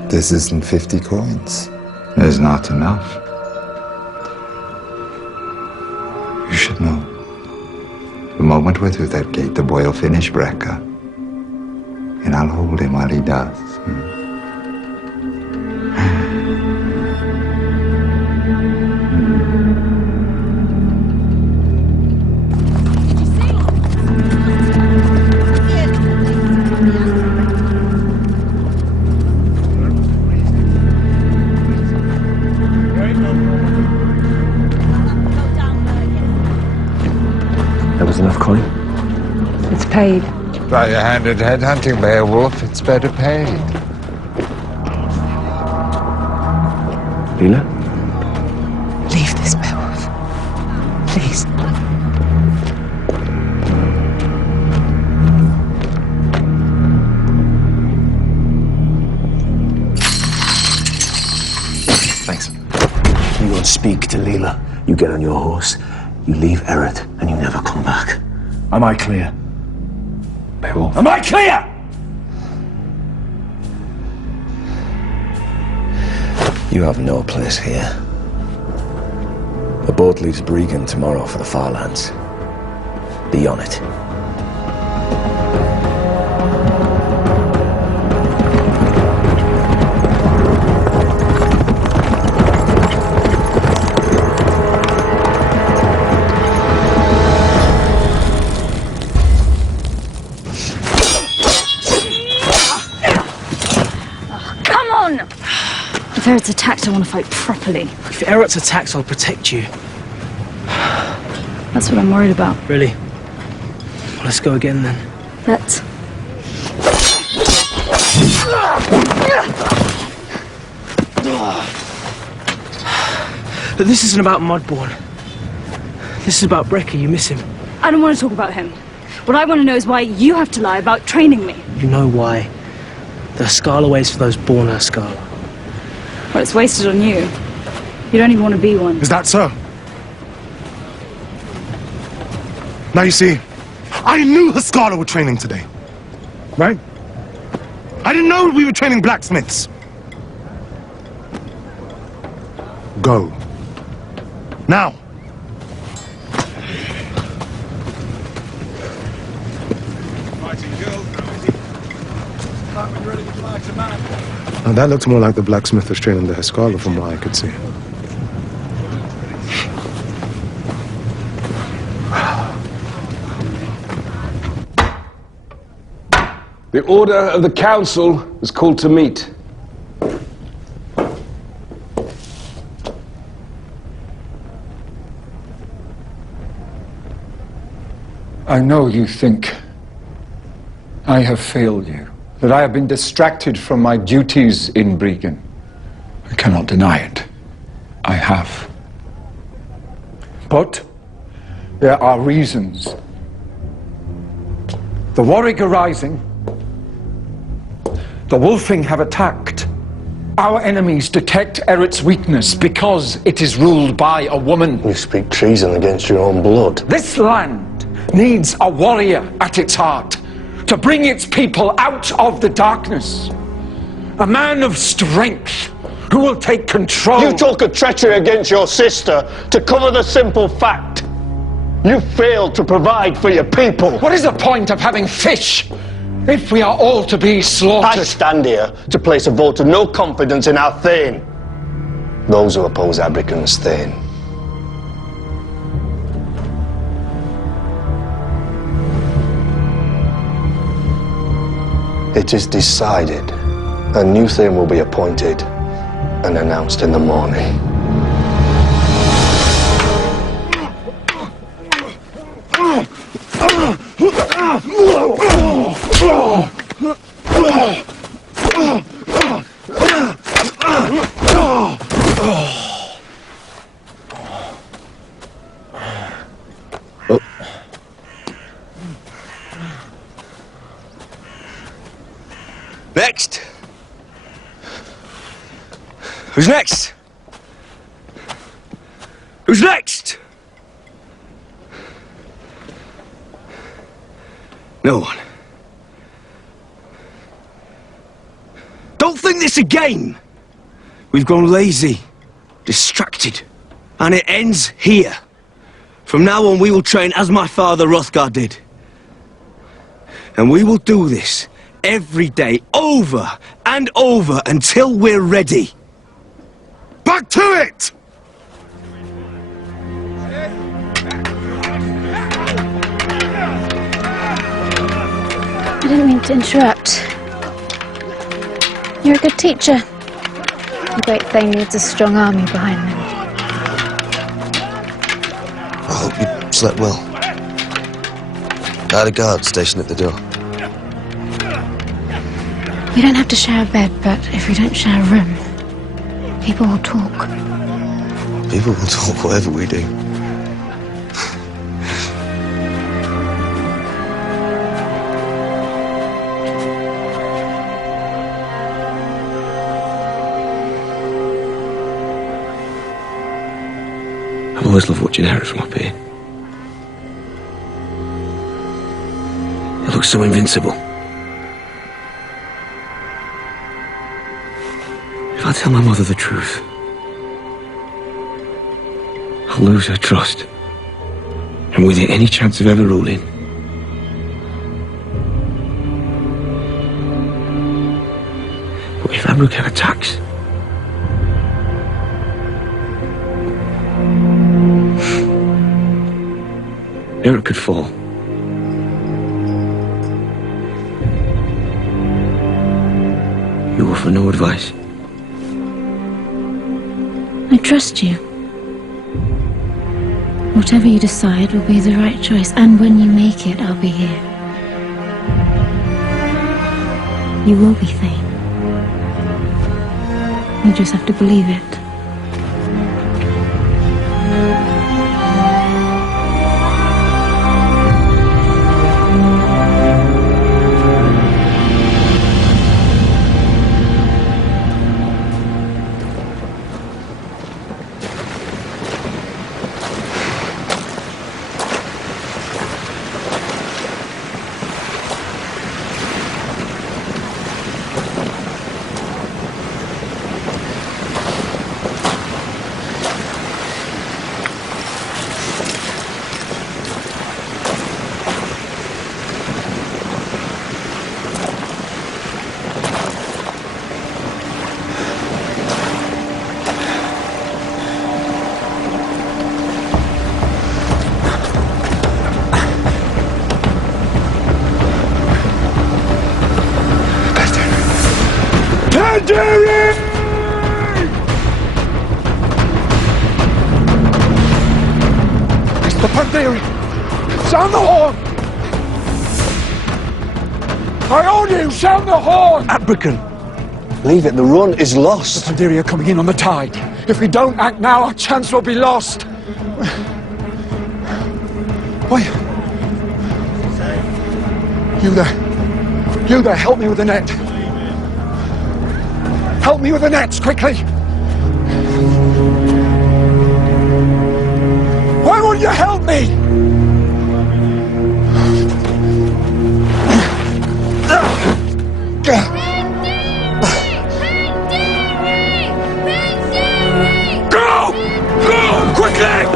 This isn't 50 coins. There's not enough. You should know. The moment we're through that gate, the boy will finish Brecker. And I'll hold him while he does. There was enough coin? It's paid. By a handed headhunting, Beowulf, it's better paid. Leela? Leave this, Beowulf. Please. Thanks. You go and speak to Leela. You get on your horse. You leave Eret, and you never come back. Am I clear? Beowulf. Am I clear? You have no place here. The boat leaves Bregan tomorrow for the Far Lands. Be on it. If Eret's attacked, I want to fight properly. If Eret's attacks, I'll protect you. That's what I'm worried about. Really? Well, let's go again then. Let's. But this isn't about Mudbourne. This is about Brecker. You miss him. I don't want to talk about him. What I want to know is why you have to lie about training me. You know why. There are Scala ways for those born a Scala. Well, it's wasted on you. You don't even want to be one. Is that so? Now you see, I knew Haskala were training today. Right? I didn't know we were training blacksmiths. Go. Now. Now that looks more like the blacksmith was training the Haskala from what I could see. The order of the council is called to meet. I know you think I have failed you, that I have been distracted from my duties in Bregan. I cannot deny it. I have. But there are reasons. The Warwick are rising. The Wolfing have attacked. Our enemies detect Eret's weakness because it is ruled by a woman. You speak treason against your own blood. This land needs a warrior at its heart to bring its people out of the darkness. A man of strength who will take control. You talk of treachery against your sister to cover the simple fact. You failed to provide for your people. What is the point of having fish if we are all to be slaughtered? I stand here to place a vote of no confidence in our Thane. Those who oppose Abrican's Thane. It is decided. A new Thane will be appointed and announced in the morning. Next! Who's next? Who's next? No one. Don't think this a game! We've gone lazy, distracted, and it ends here. From now on we will train as my father Hrothgar did. And we will do this every day, over and over, until we're ready. Back to it! I didn't mean to interrupt. You're a good teacher. A great thing needs a strong army behind them. I hope you slept well. I had a guard stationed at the door. We don't have to share a bed, but if we don't share a room, people will talk. People will talk whatever we do. I've always loved watching Eret from up here. It looks so invincible. If I tell my mother the truth, I'll lose her trust, and with it any chance of ever ruling. But if Abrican attacks, Eret could fall. You offer no advice. trust you. Whatever you decide will be the right choice, and when you make it, I'll be here. You will be Thane. You just have to believe it. Mr. Pandiri! Sound the horn! I own you! Sound the horn! Abrakan! Leave it, the run is lost. The Pandiri are coming in on the tide. If we don't act now, our chance will be lost. Wait. You there, help me with the net. Help me with the nets, quickly! Why won't you help me? Go! Go! Quickly!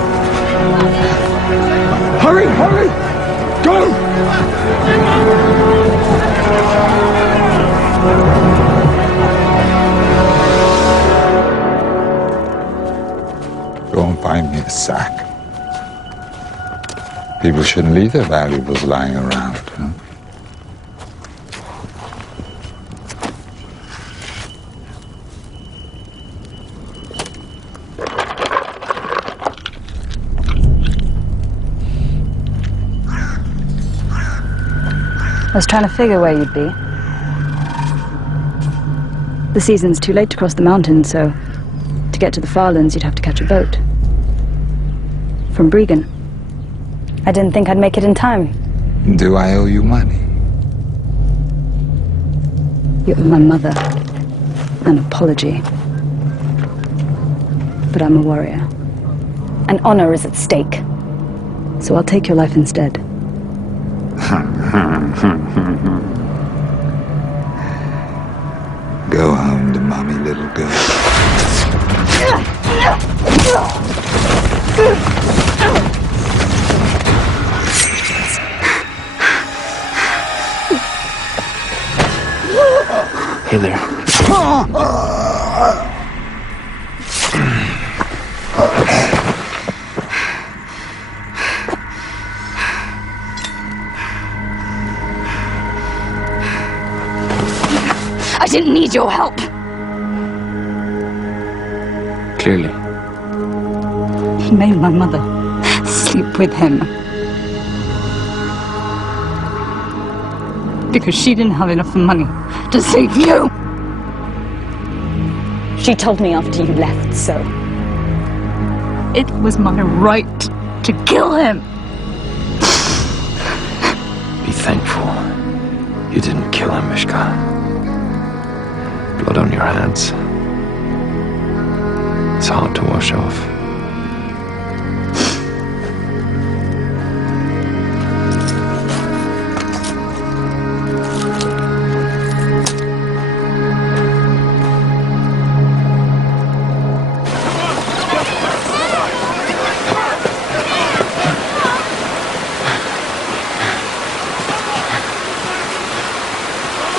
Hurry, hurry! Go! Go and find me a sack. People shouldn't leave their valuables lying around, huh? I was trying to figure where you'd be. The season's too late to cross the mountains, so to get to the Farlands, you'd have to catch a boat. From Bregan. I didn't think I'd make it in time. Do I owe you money? You owe my mother an apology. But I'm a warrior. And honor is at stake. So I'll take your life instead. Go home to mommy, little girl. Hey there. I didn't need your help. Clearly. He made my mother sleep with him. Because she didn't have enough money to save you. She told me after you left, so it was my right to kill him. Be thankful you didn't kill him, Mishka. Blood on your hands. It's hard to wash off.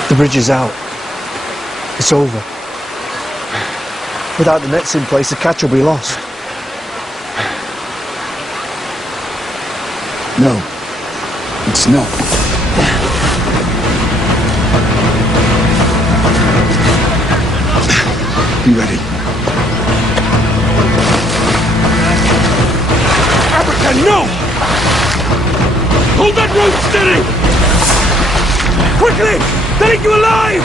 The bridge is out. It's over. Without the nets in place, the catch will be lost. No, it's not. Be ready. Joanne, no! Hold that rope steady! Quickly! Take you alive!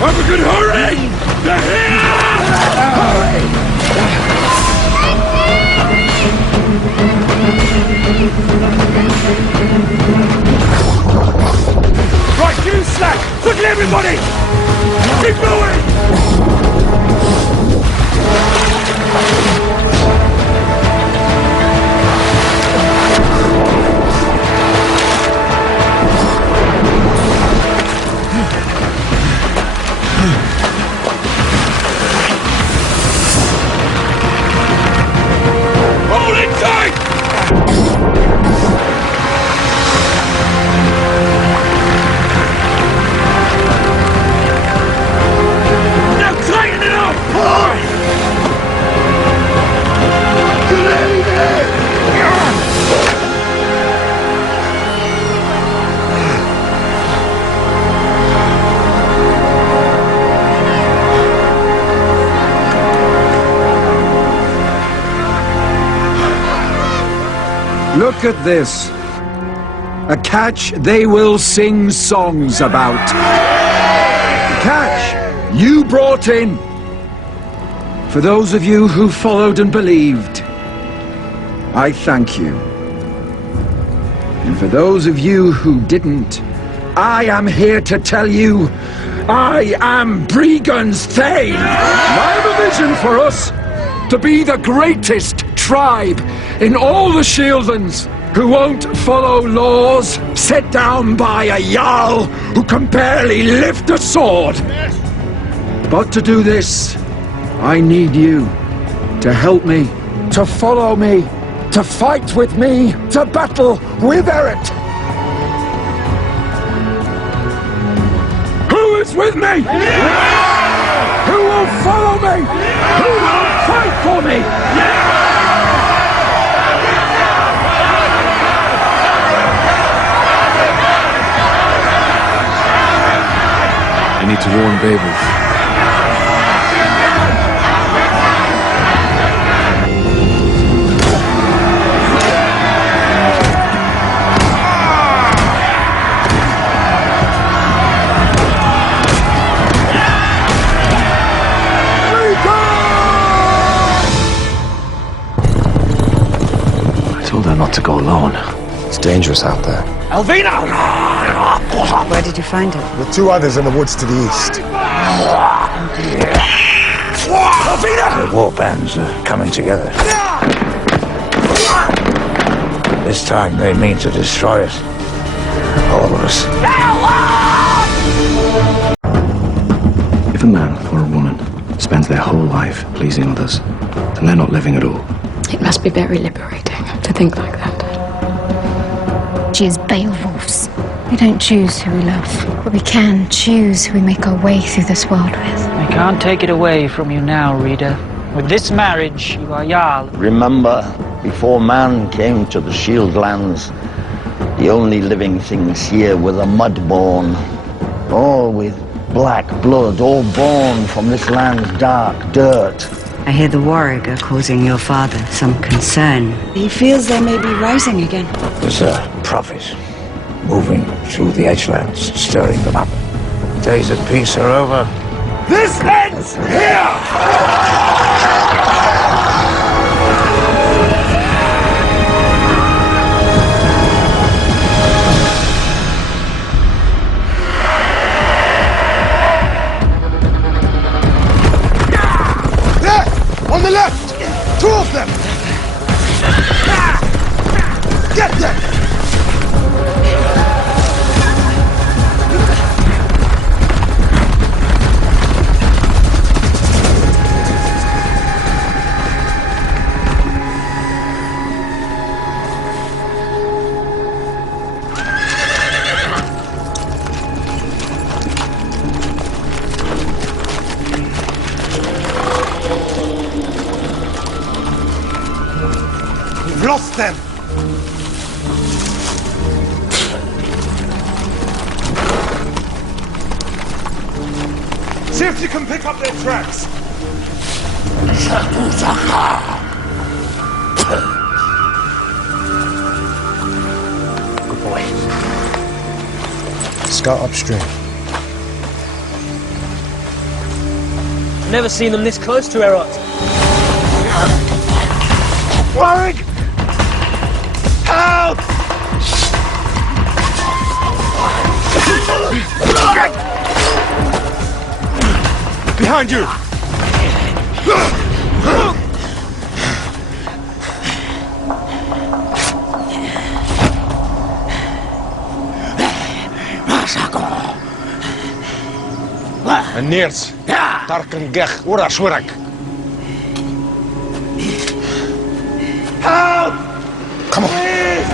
Have a good hurry! They're here! Right, you slack! Quickly, everybody! Keep moving! Hold it tight! Now tighten it up! Look at this. A catch they will sing songs about. A catch you brought in. For those of you who followed and believed, I thank you. And for those of you who didn't, I am here to tell you, I am Bregan's Thane. I have a vision for us to be the greatest tribe in all the Shieldlands who won't follow laws set down by a Jarl who can barely lift a sword. But to do this, I need you to help me, to follow me, to fight with me, to battle with Eret. Who is with me? Who will follow me? Who will fight for me? I need to warn Beowulf. I told her not to go alone. It's dangerous out there. Alvina! Where did you find her? With two others in the woods to the east. Alvina! The war bands are coming together. This time they mean to destroy us. All of us. If a man or a woman spends their whole life pleasing others, then they're not living at all. It must be very liberating to think like that. She is Beowulf's. We don't choose who we love, but we can choose who we make our way through this world with. I can't take it away from you now, reader. With this marriage, you are Jarl. Remember, before man came to the Shieldlands, the only living things here were the mudborn, all with black blood, all born from this land's dark dirt. I hear the warrior are causing your father some concern. He feels they may be rising again. There's a prophet moving through the edgelands, stirring them up. Days of peace are over. This ends here! On the left! Two of them! Get them! We've lost them! See if if you can pick up their tracks. Good boy. Scout upstream. Never seen them this close to Erot. Warwick! Help! Behind you! النيرس تركن جخ ورا شورك. Help! Come on. Please!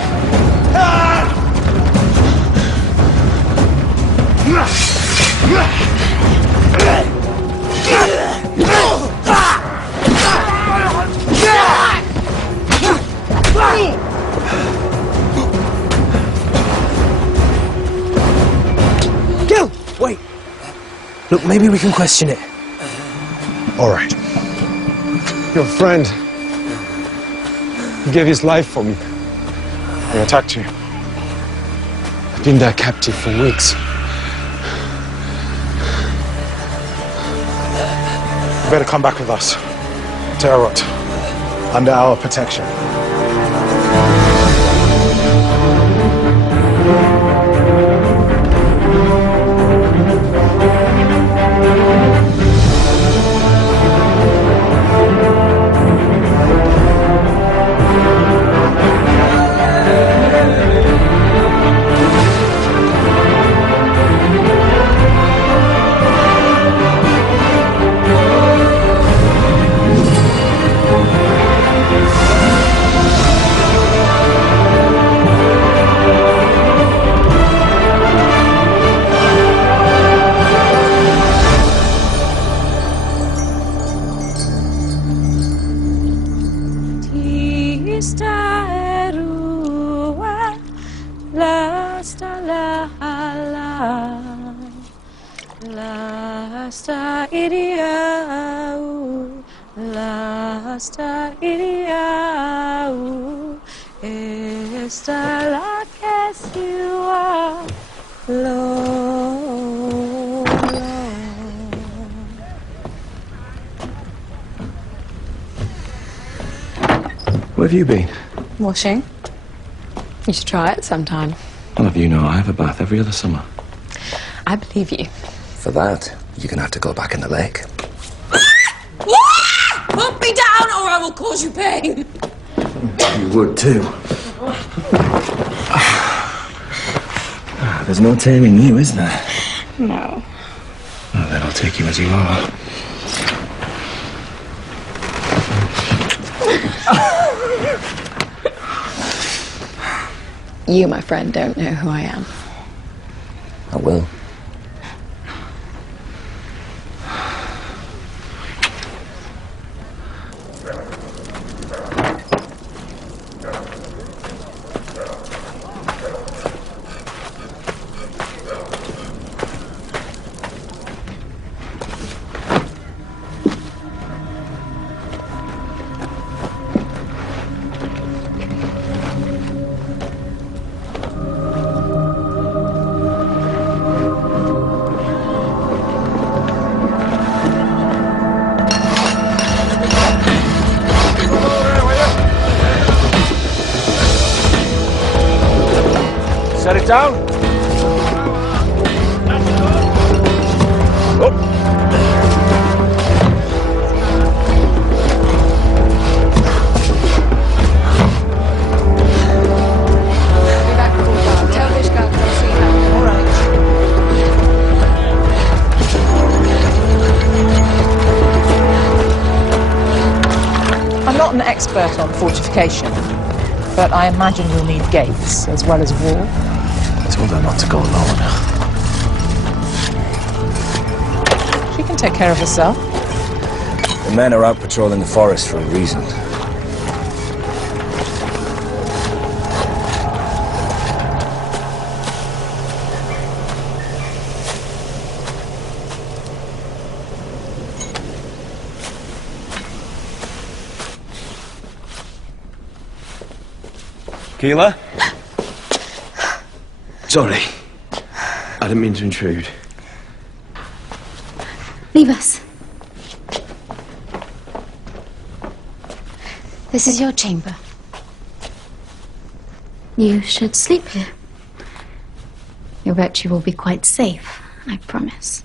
Help! Gil! Wait. Look, maybe we can question it. All right. Your friend, he gave his life for me. He attacked you. I've been there captive for weeks. You better come back with us to Erot, under our protection. Where have you been? Washing. You should try it sometime. Well, if you know, I have a bath every other summer. I believe you. For that, you're gonna have to go back in the lake. Put me down or I will cause you pain! You would too. There's no taming you, is there? No. Well, then I'll take you as you are. You, my friend, don't know who I am. I will. Set it down. Up. Tell this guy to see her. All right. I'm not an expert on fortification, but I imagine you'll need gates as well as wall. I told her not to go alone. She can take care of herself. The men are out patrolling the forest for a reason. Keela? Sorry. I didn't mean to intrude. Leave us. This is your chamber. You should sleep here. Your virtue will be quite safe, I promise.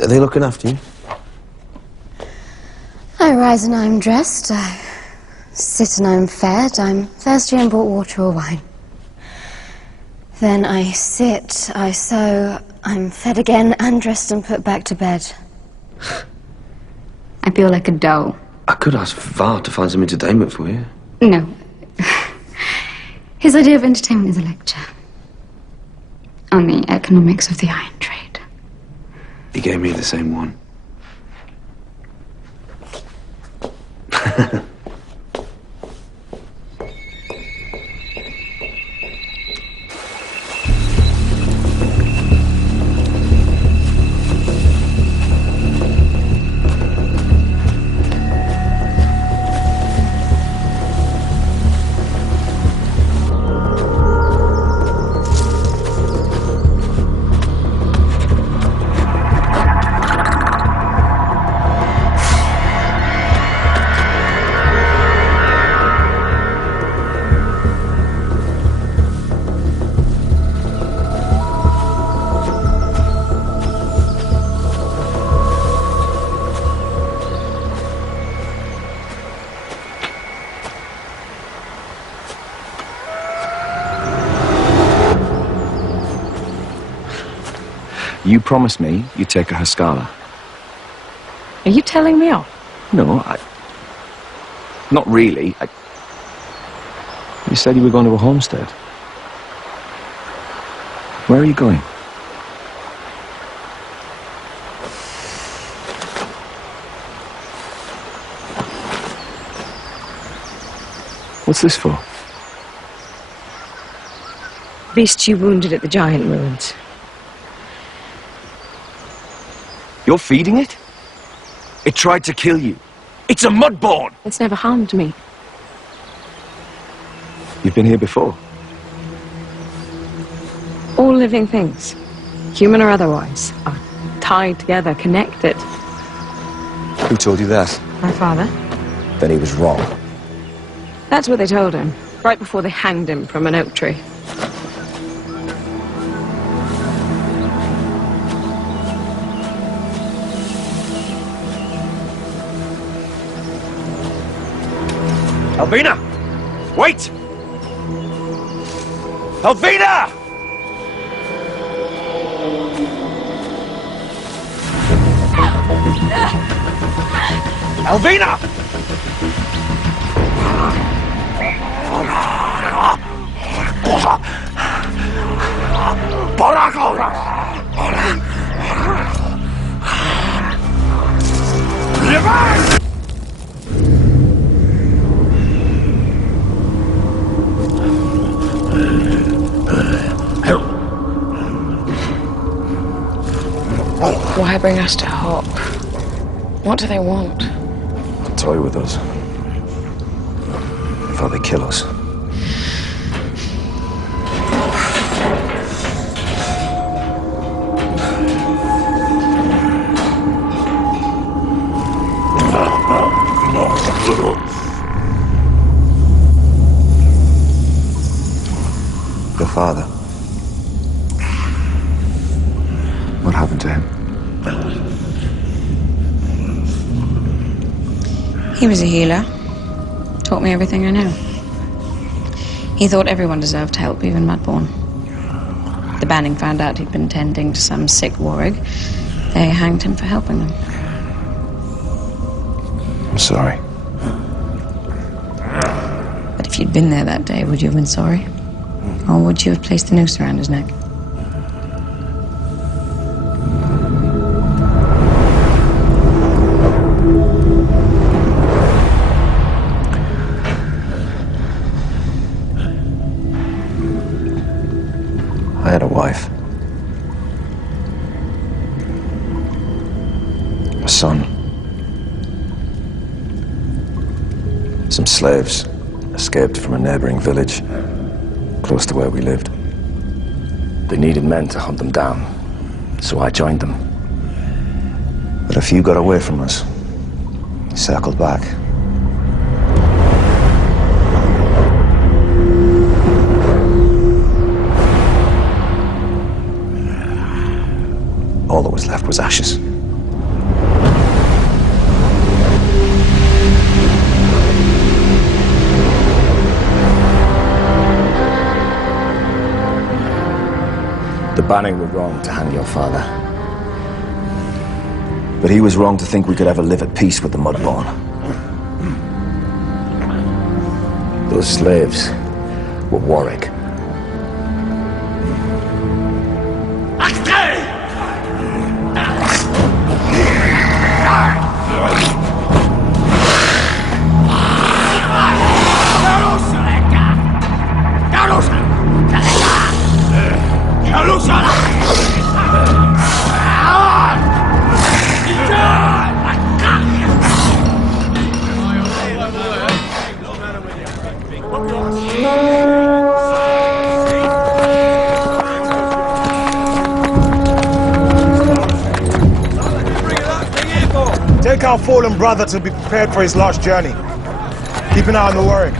Are they looking after you? I rise and I'm dressed. I sit and I'm fed. I'm thirsty and brought water or wine. Then I sit, I sew, I'm fed again and dressed and put back to bed. I feel like a doll. I could ask Var to find some entertainment for you. No. His idea of entertainment is a lecture on the economics of the iron trade. He gave me the same one. You promised me you'd take a Haskala. Are you telling me off? No, not really. You said you were going to a homestead. Where are you going? What's this for? Beast you wounded at the giant ruins. You're feeding it? It tried to kill you. It's a mudborn! It's never harmed me. You've been here before? All living things, human or otherwise, are tied together, connected. Who told you that? My father. Then he was wrong. That's what they told him, right before they hanged him from an oak tree. Alvina! Wait! Alvina! Alvina! Why bring us to Hawk? What do they want? To toy with us. Before they kill us. Your father. What happened to him? He was a healer. Taught me everything I know. He thought everyone deserved help, even Mudborn. The Banning found out he'd been tending to some sick warrig. They hanged him for helping them. I'm sorry. But if you'd been there that day, would you have been sorry? Or would you have placed the noose around his neck? I had a wife. A son. Some slaves escaped from a neighboring village, close to where we lived. They needed men to hunt them down, so I joined them. But a few got away from us, circled back. All that was left was ashes. The Banning were wrong to hang your father. But he was wrong to think we could ever live at peace with the Mudborn. Those slaves were Warwick. Take our fallen brother to be prepared for his last journey. Keep an eye on the Warwick.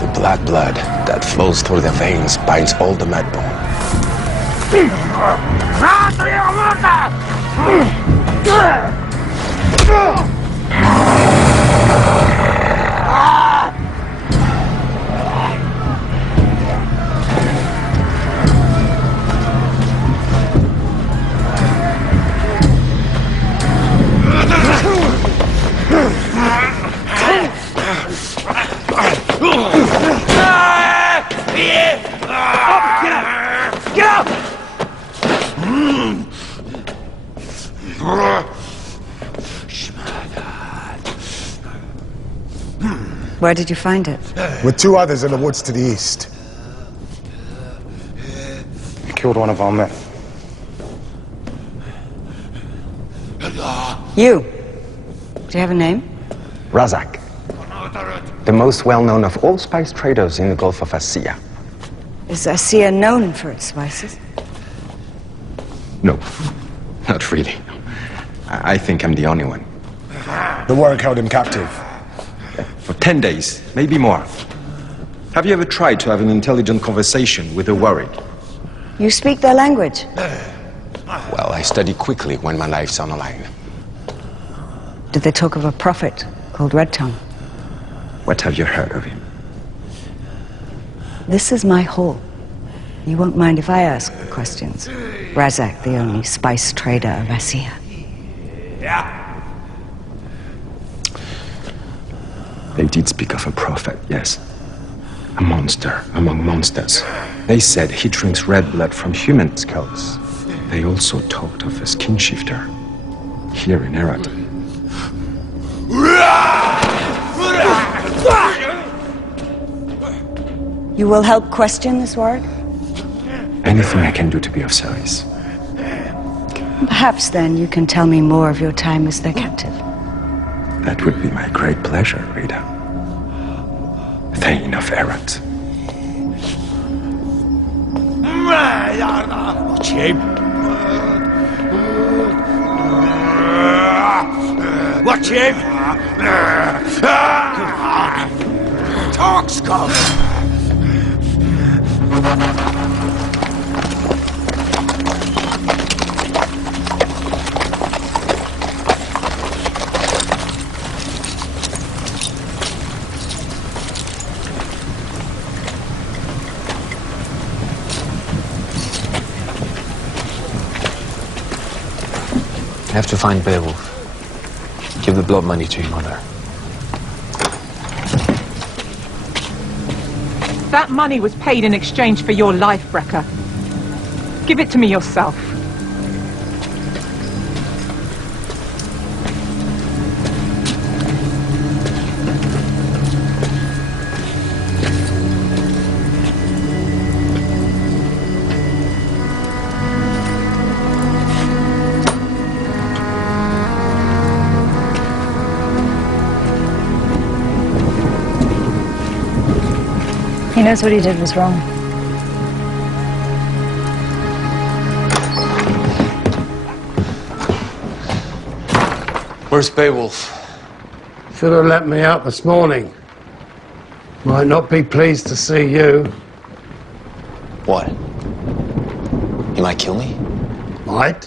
The black blood that flows through the veins binds all the Mudborn. Where did you find it? With two others in the woods to the east. He killed one of our men. You. Do you have a name? Razak. The most well-known of all spice traders in the Gulf of Assia. Is Assia known for its spices? No, not really. I think I'm the only one. The Warwick held him captive. For 10 days, maybe more. Have you ever tried to have an intelligent conversation with a Warwick? You speak their language? Well, I study quickly when my life's on the line. Did they talk of a prophet called Red Tongue? What have you heard of him? This is my hall. You won't mind if I ask questions. Razak, the only spice trader of Assia. They did speak of a prophet, yes. A monster among monsters. They said he drinks red blood from human skulls. They also talked of a skin shifter here in Herat. You will help question this Warwick? Anything I can do to be of service. Perhaps then you can tell me more of your time as their captive. That would be my great pleasure, Rita. Thane of Herat. Watch him. Watch him. Talk, scum. I have to find Beowulf. Give the blood money to your mother. That money was paid in exchange for your life, Brecker. Give it to me yourself. He knows what he did was wrong. Where's Beowulf? Should have let me out this morning. Might not be pleased to see you. What? He might kill me? Might.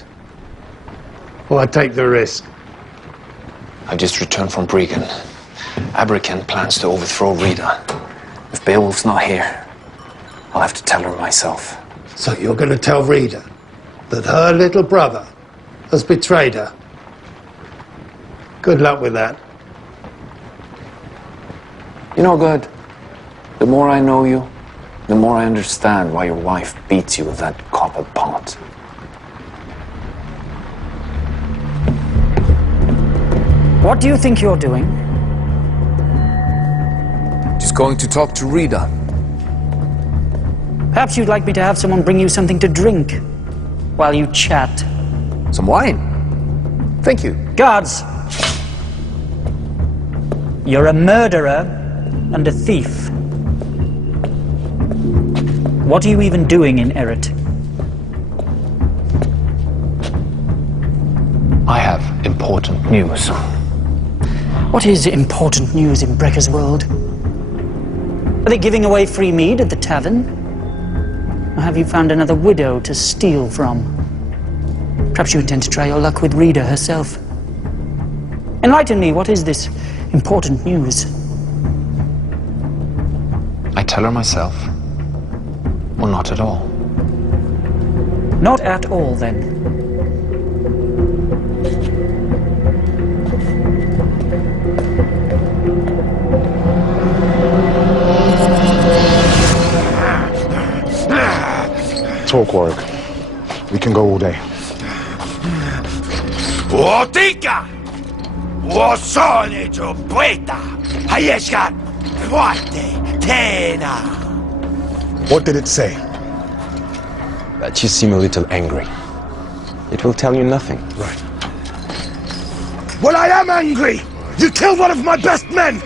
Why take the risk? I've just returned from Bregan. Abrican plans to overthrow Rita. If Beowulf's not here, I'll have to tell her myself. So you're going to tell Rita that her little brother has betrayed her? Good luck with that. You know, good. The more I know you, the more I understand why your wife beats you with that copper pot. What do you think you're doing? Just going to talk to Rita. Perhaps you'd like me to have someone bring you something to drink while you chat. Some wine? Thank you. Guards! You're a murderer and a thief. What are you even doing in Eret? I have important news. What is important news in Brecker's world? Are they giving away free mead at the tavern? Or have you found another widow to steal from? Perhaps you intend to try your luck with Rita herself. Enlighten me, what is this important news? I tell her myself. Or not at all. Not at all, then. Talk, Warwick. We can go all day. Otika! Osone to poeta! Hayeshka! Fuerte! Tena! What did it say? That you seem a little angry. It will tell you nothing. Right. Well, I am angry! You killed one of my best men!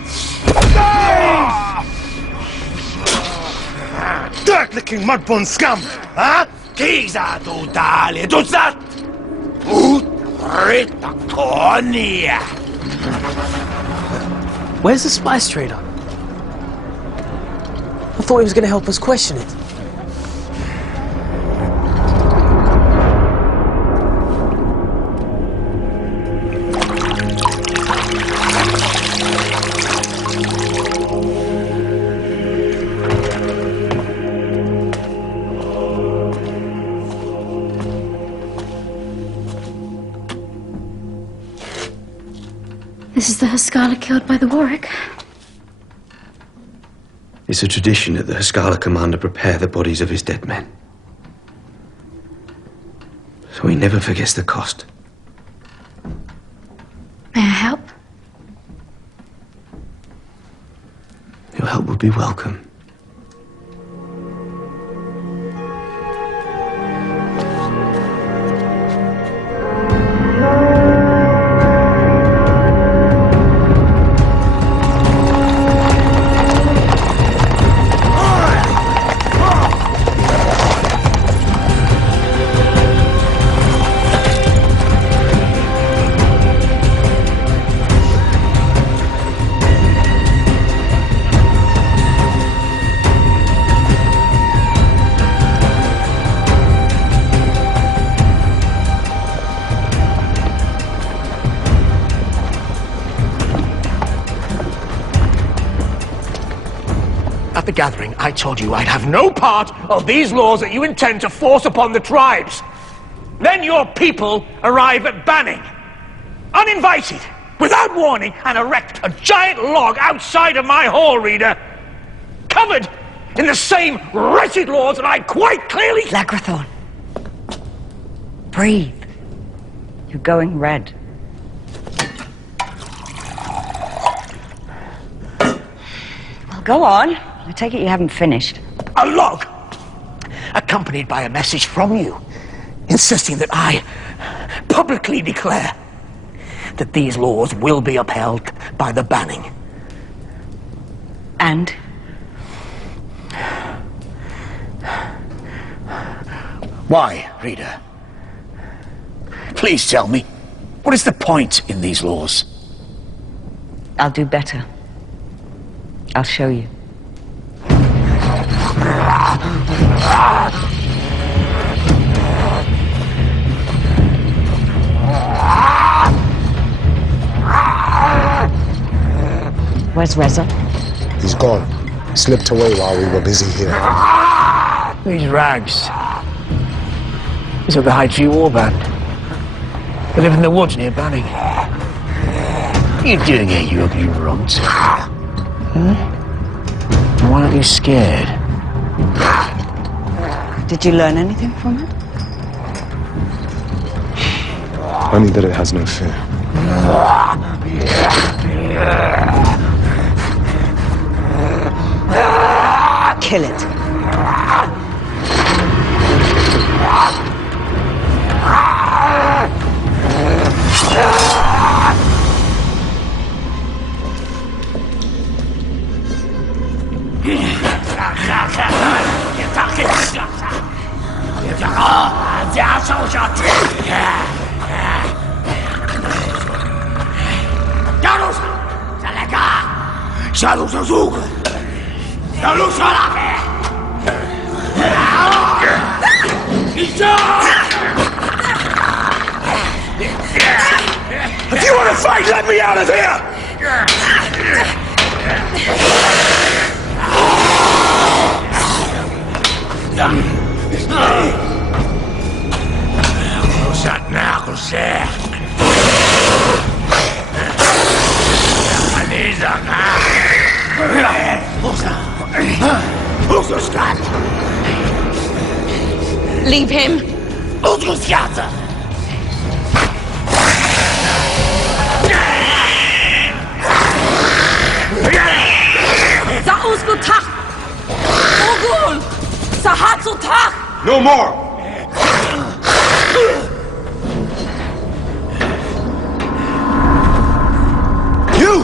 Dirt-licking mudbone scum! Huh? Kisa totale duzat! Utrita konia! Where's the spice trader? I thought he was going to help us question it. This is the Haskala killed by the Warwick. It's a tradition that the Haskala commander prepare the bodies of his dead men. So he never forgets the cost. May I help? Your help would be welcome. At the gathering, I told you I'd have no part of these laws that you intend to force upon the tribes. Then your people arrive at Banning, uninvited, without warning, and erect a giant log outside of my hall, Reader, covered in the same wretched laws that I quite clearly... Lagrathorn. Breathe. You're going red. Well, go on. I take it you haven't finished. A log, accompanied by a message from you, insisting that I publicly declare that these laws will be upheld by the banning. And? Why, Reader? Please tell me, what is the point in these laws? I'll do better. I'll show you. Where's Reza? He's gone. He slipped away while we were busy here. These rags. These are the High Tree Warband. They live in the woods near Banning. What are you doing here, you ugly runt? Huh? Why aren't you scared? Did you learn anything from it? Only that it has no fear. Kill it. If you want to fight, let me out of here! Leave him. No more! You!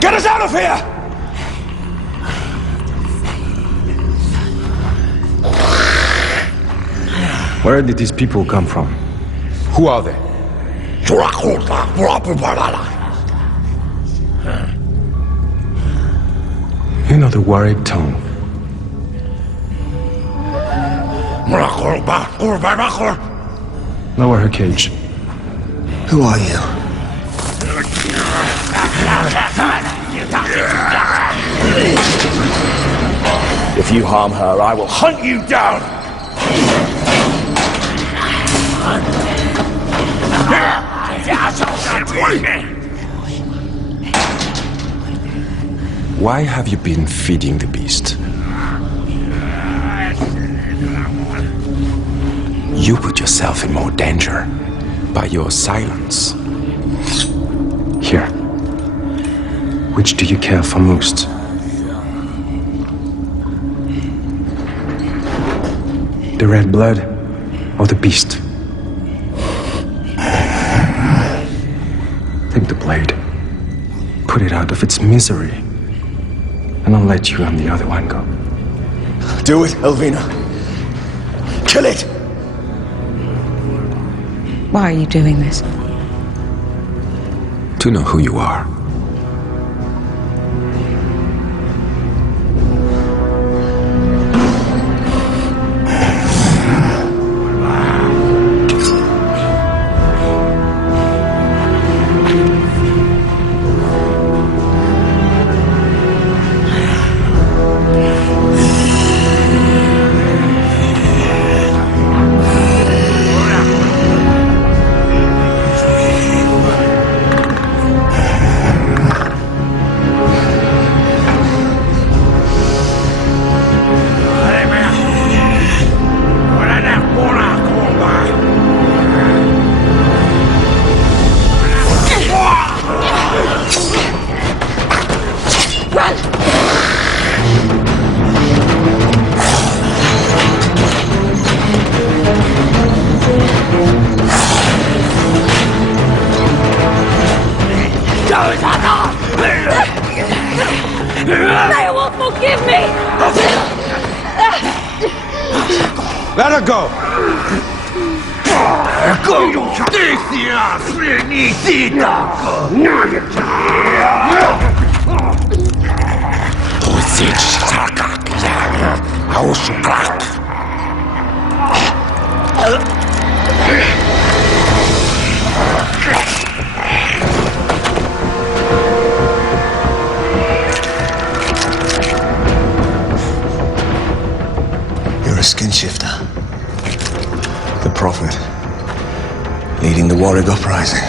Get us out of here! Where did these people come from? Who are they? You know the Warwick tongue. Lower her cage. Who are you? If you harm her, I will hunt you down! Why have you been feeding the beast? You put yourself in more danger by your silence. Here. Which do you care for most? The red blood or the beast? Take the blade. Put it out of its misery. And I'll let you and the other one go. Do it, Elvina. Kill it! Why are you doing this? To know who you are. Let her go! You're a skin shifter. The prophet. Leading the Warwick uprising.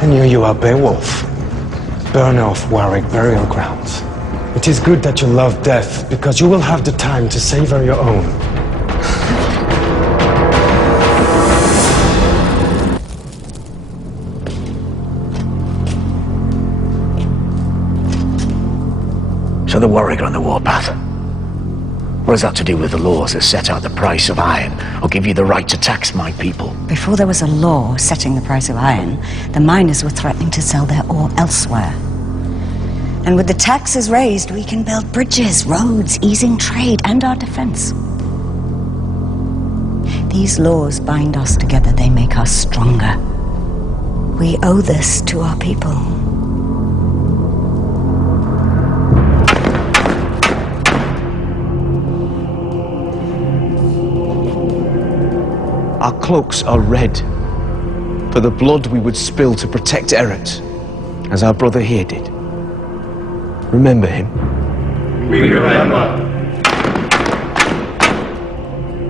I knew you are Beowulf, burner of Warwick burial grounds. It is good that you love death, because you will have the time to savor your own. So the Warwick are on the warpath. What does that to do with the laws that set out the price of iron, or give you the right to tax my people? Before there was a law setting the price of iron, the miners were threatening to sell their ore elsewhere. And with the taxes raised, we can build bridges, roads, easing trade and our defense. These laws bind us together, they make us stronger. We owe this to our people. Our cloaks are red, for the blood we would spill to protect Eret, as our brother here did. Remember him. We remember.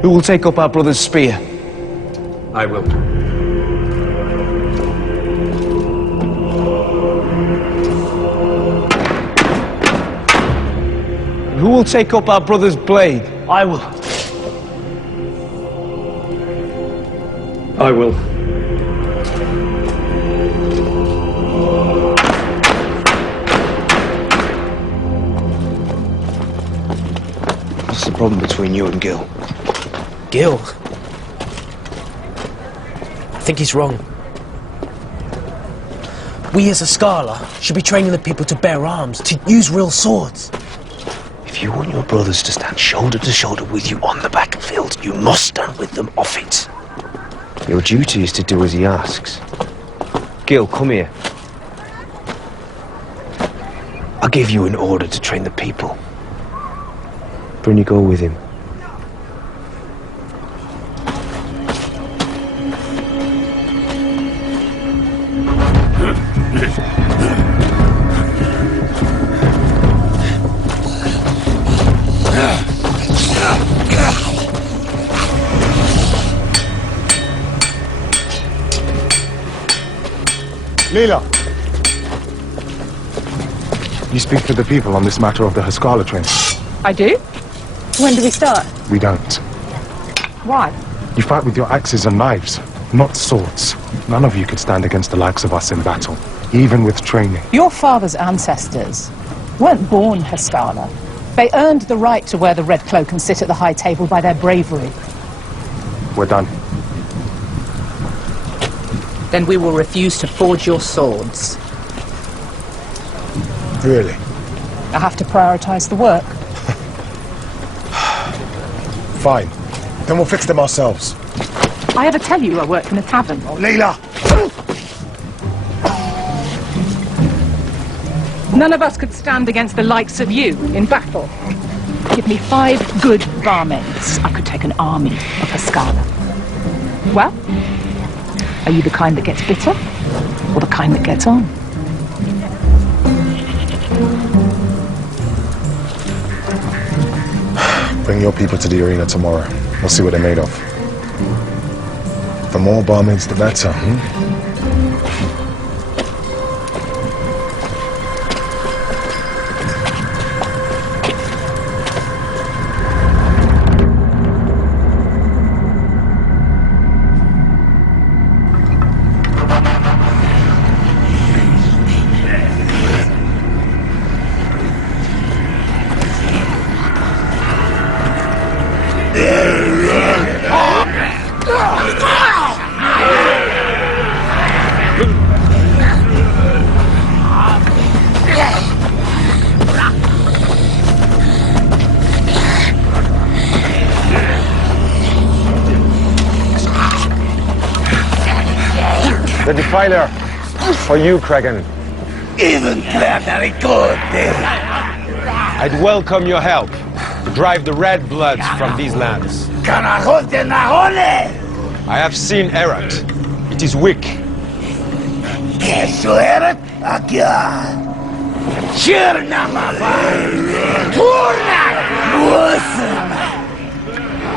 Who will take up our brother's spear? I will. Who will take up our brother's blade? I will. I will. What's the problem between you and Gil? Gil? I think he's wrong. We as a Scala should be training the people to bear arms, to use real swords. If you want your brothers to stand shoulder to shoulder with you on the battlefield, you must stand with them off it. Your duty is to do as he asks. Gil, come here. I'll give you an order to train the people. Bryn, you go with him. Leela! You speak for the people on this matter of the Haskala training. I do? When do we start? We don't. Why? You fight with your axes and knives, not swords. None of you could stand against the likes of us in battle, even with training. Your father's ancestors weren't born Haskala. They earned the right to wear the red cloak and sit at the high table by their bravery. We're done. Then we will refuse to forge your swords. Really? I have to prioritize the work. Fine. Then we'll fix them ourselves. I ever tell you I work in a tavern? Leela! None of us could stand against the likes of you in battle. Give me 5 good barmaids. I could take an army of Haskala. Well, are you the kind that gets bitter, or the kind that gets on? Bring your people to the arena tomorrow. We'll see what they're made of. The more barmaids, the better, The Defiler. For you, Kragan. Even very good. I'd welcome your help to drive the red bloods from these lands. I have seen Erat. It is weak.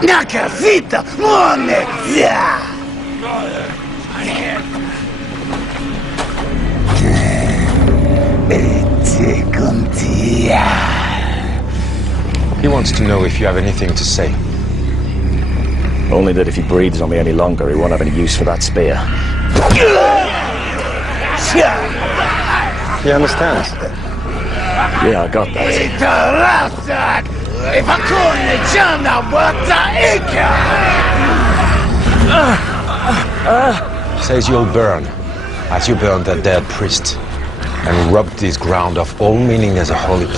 Nakafita Monexia! He wants to know if you have anything to say. Only that if he breathes on me any longer, he won't have any use for that spear. He understands. Yeah, I got that. If I couldn't jump Says you'll burn, as you burned that dead priest, and robbed this ground of all meaning as a holy place.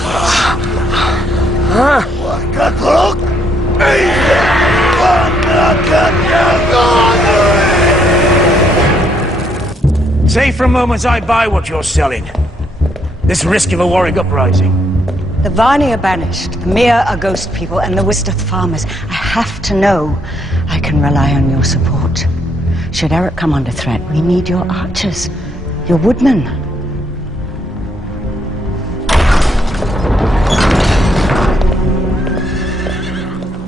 Say for a moment I buy what you're selling. This risk of a Warwick uprising. The Varni are banished, the Mir are ghost people, and the Wisteth farmers. I have to know I can rely on your support. Should Eric come under threat, we need your archers, your woodmen.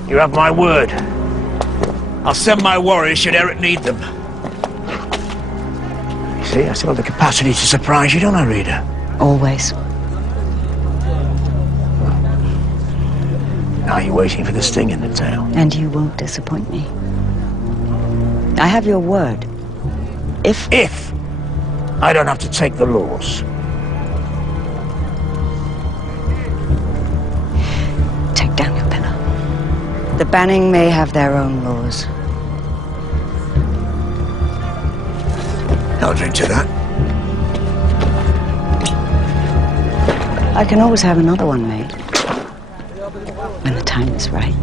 You have my word. I'll send my warriors should Eric need them. See, I still have the capacity to surprise you, don't I, Reader? Always. Now you're waiting for the sting in the tail. And you won't disappoint me. I have your word. If I don't have to take the laws. Take down your pillar. The Banning may have their own laws. I'll drink to that. I can always have another one made. When the time is right.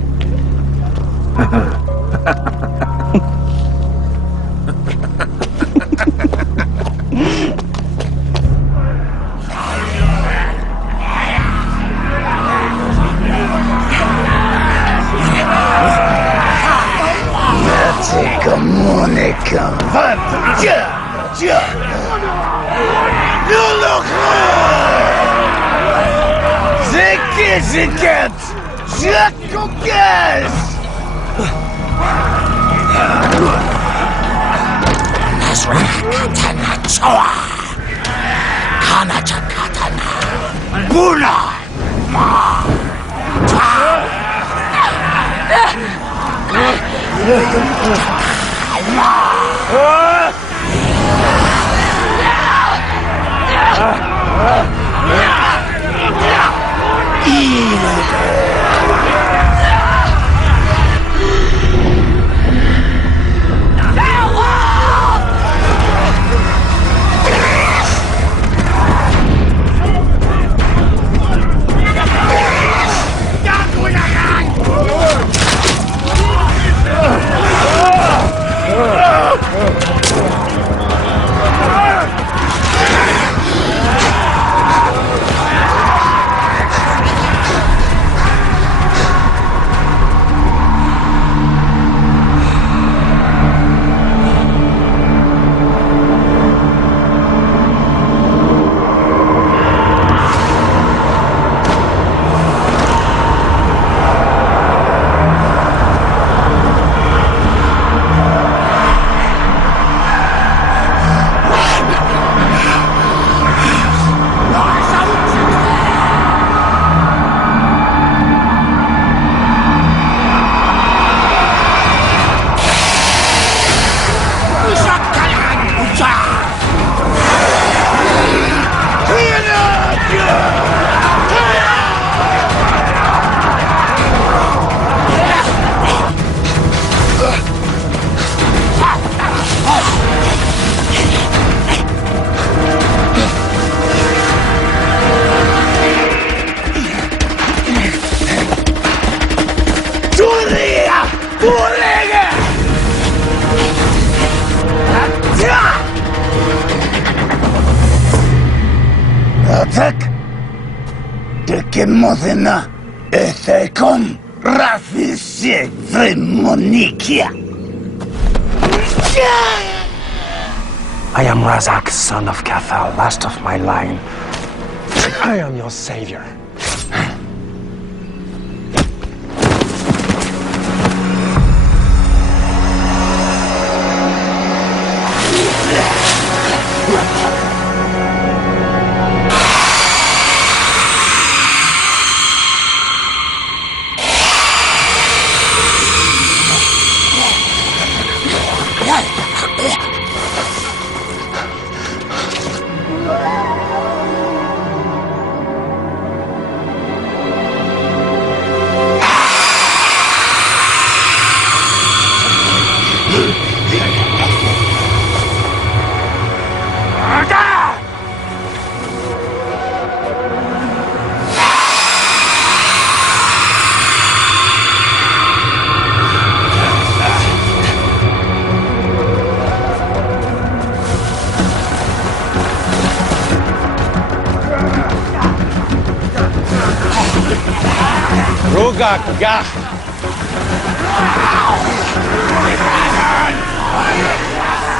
Gemodena, Ethecom, Rafisek, Vremonikia. I am Razak, son of Cathal, last of my line. I am your savior. Gah!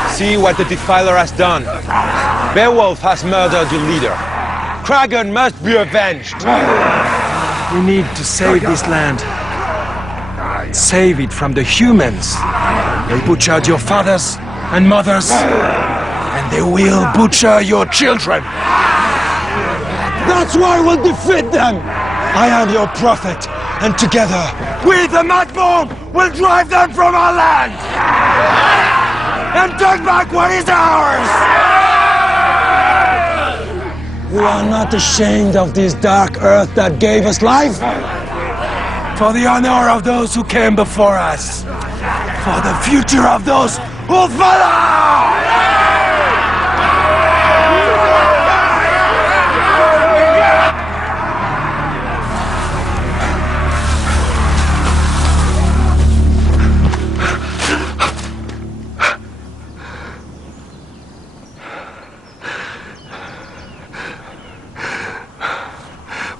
See what the Defiler has done. Beowulf has murdered your leader. Kragan must be avenged. We need to save this land. Save it from the humans. They butchered your fathers and mothers, and they will butcher your children. That's why we'll defeat them! I am your prophet, and together, we the Madborn will drive them from our land! And take back what is ours! You are not ashamed of this dark earth that gave us life? For the honor of those who came before us. For the future of those who follow!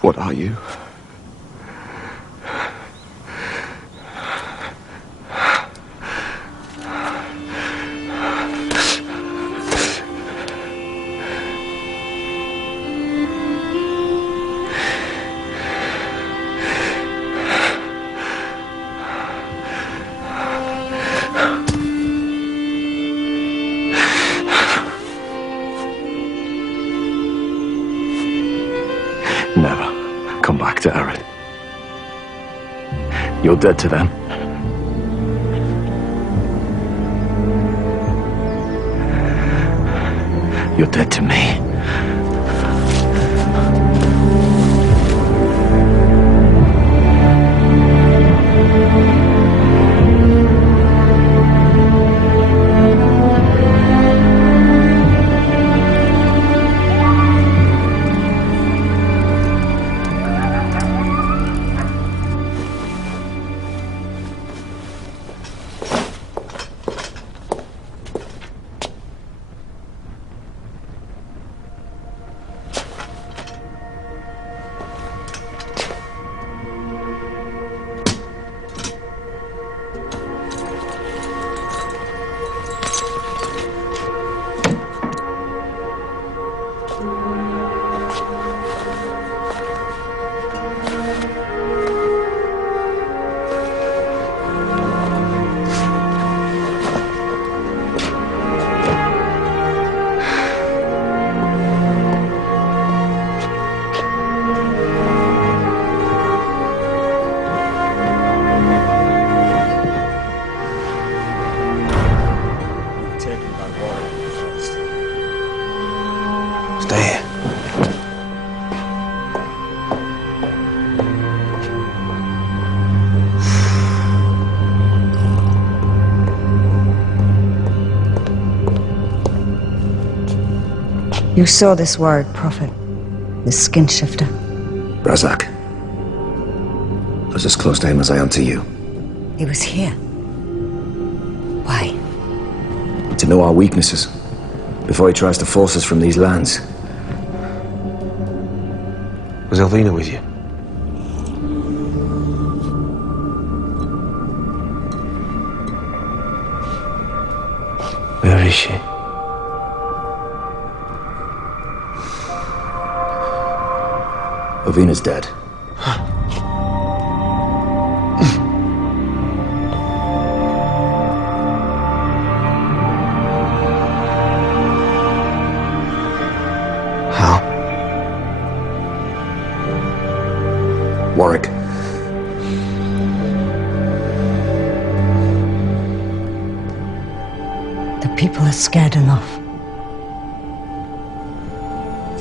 What are you? Never come back to Erin. You're dead to them. You're dead to me. You saw this word, Prophet. This skin shifter. Razak. I was as close to him as I am to you. He was here. Why? To know our weaknesses, before he tries to force us from these lands. Was Elvina with you? is she? Ovina's dead. How? Warwick. The people are scared enough.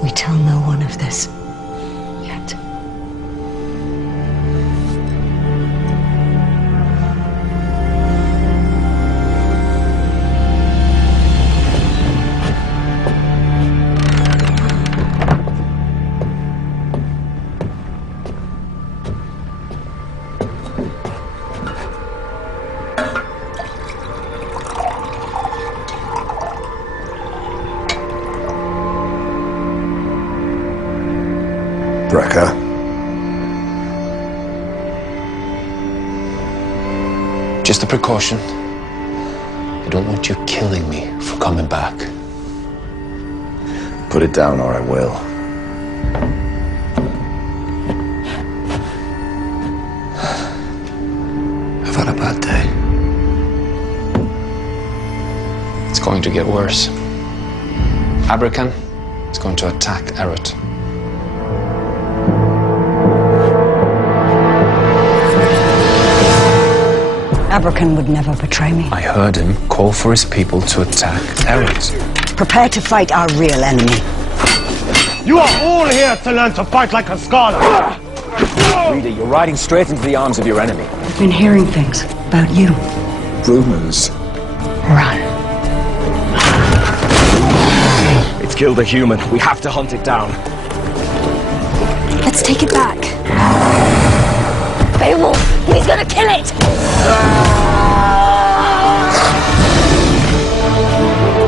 We tell no one of this. Yet. Brecker. Just a precaution. I don't want you killing me for coming back. Put it down or I will. I've had a bad day. It's going to get worse. Abrakan is going to attack Eret. Abrakan would never betray me. I heard him call for his people to attack Eret. Prepare to fight our real enemy. You are all here to learn to fight like a scholar. Reader, you're riding straight into the arms of your enemy. I've been hearing things about you. Rumors. Run. It's killed a human. We have to hunt it down. Let's take it back. Beowulf, he's gonna kill it!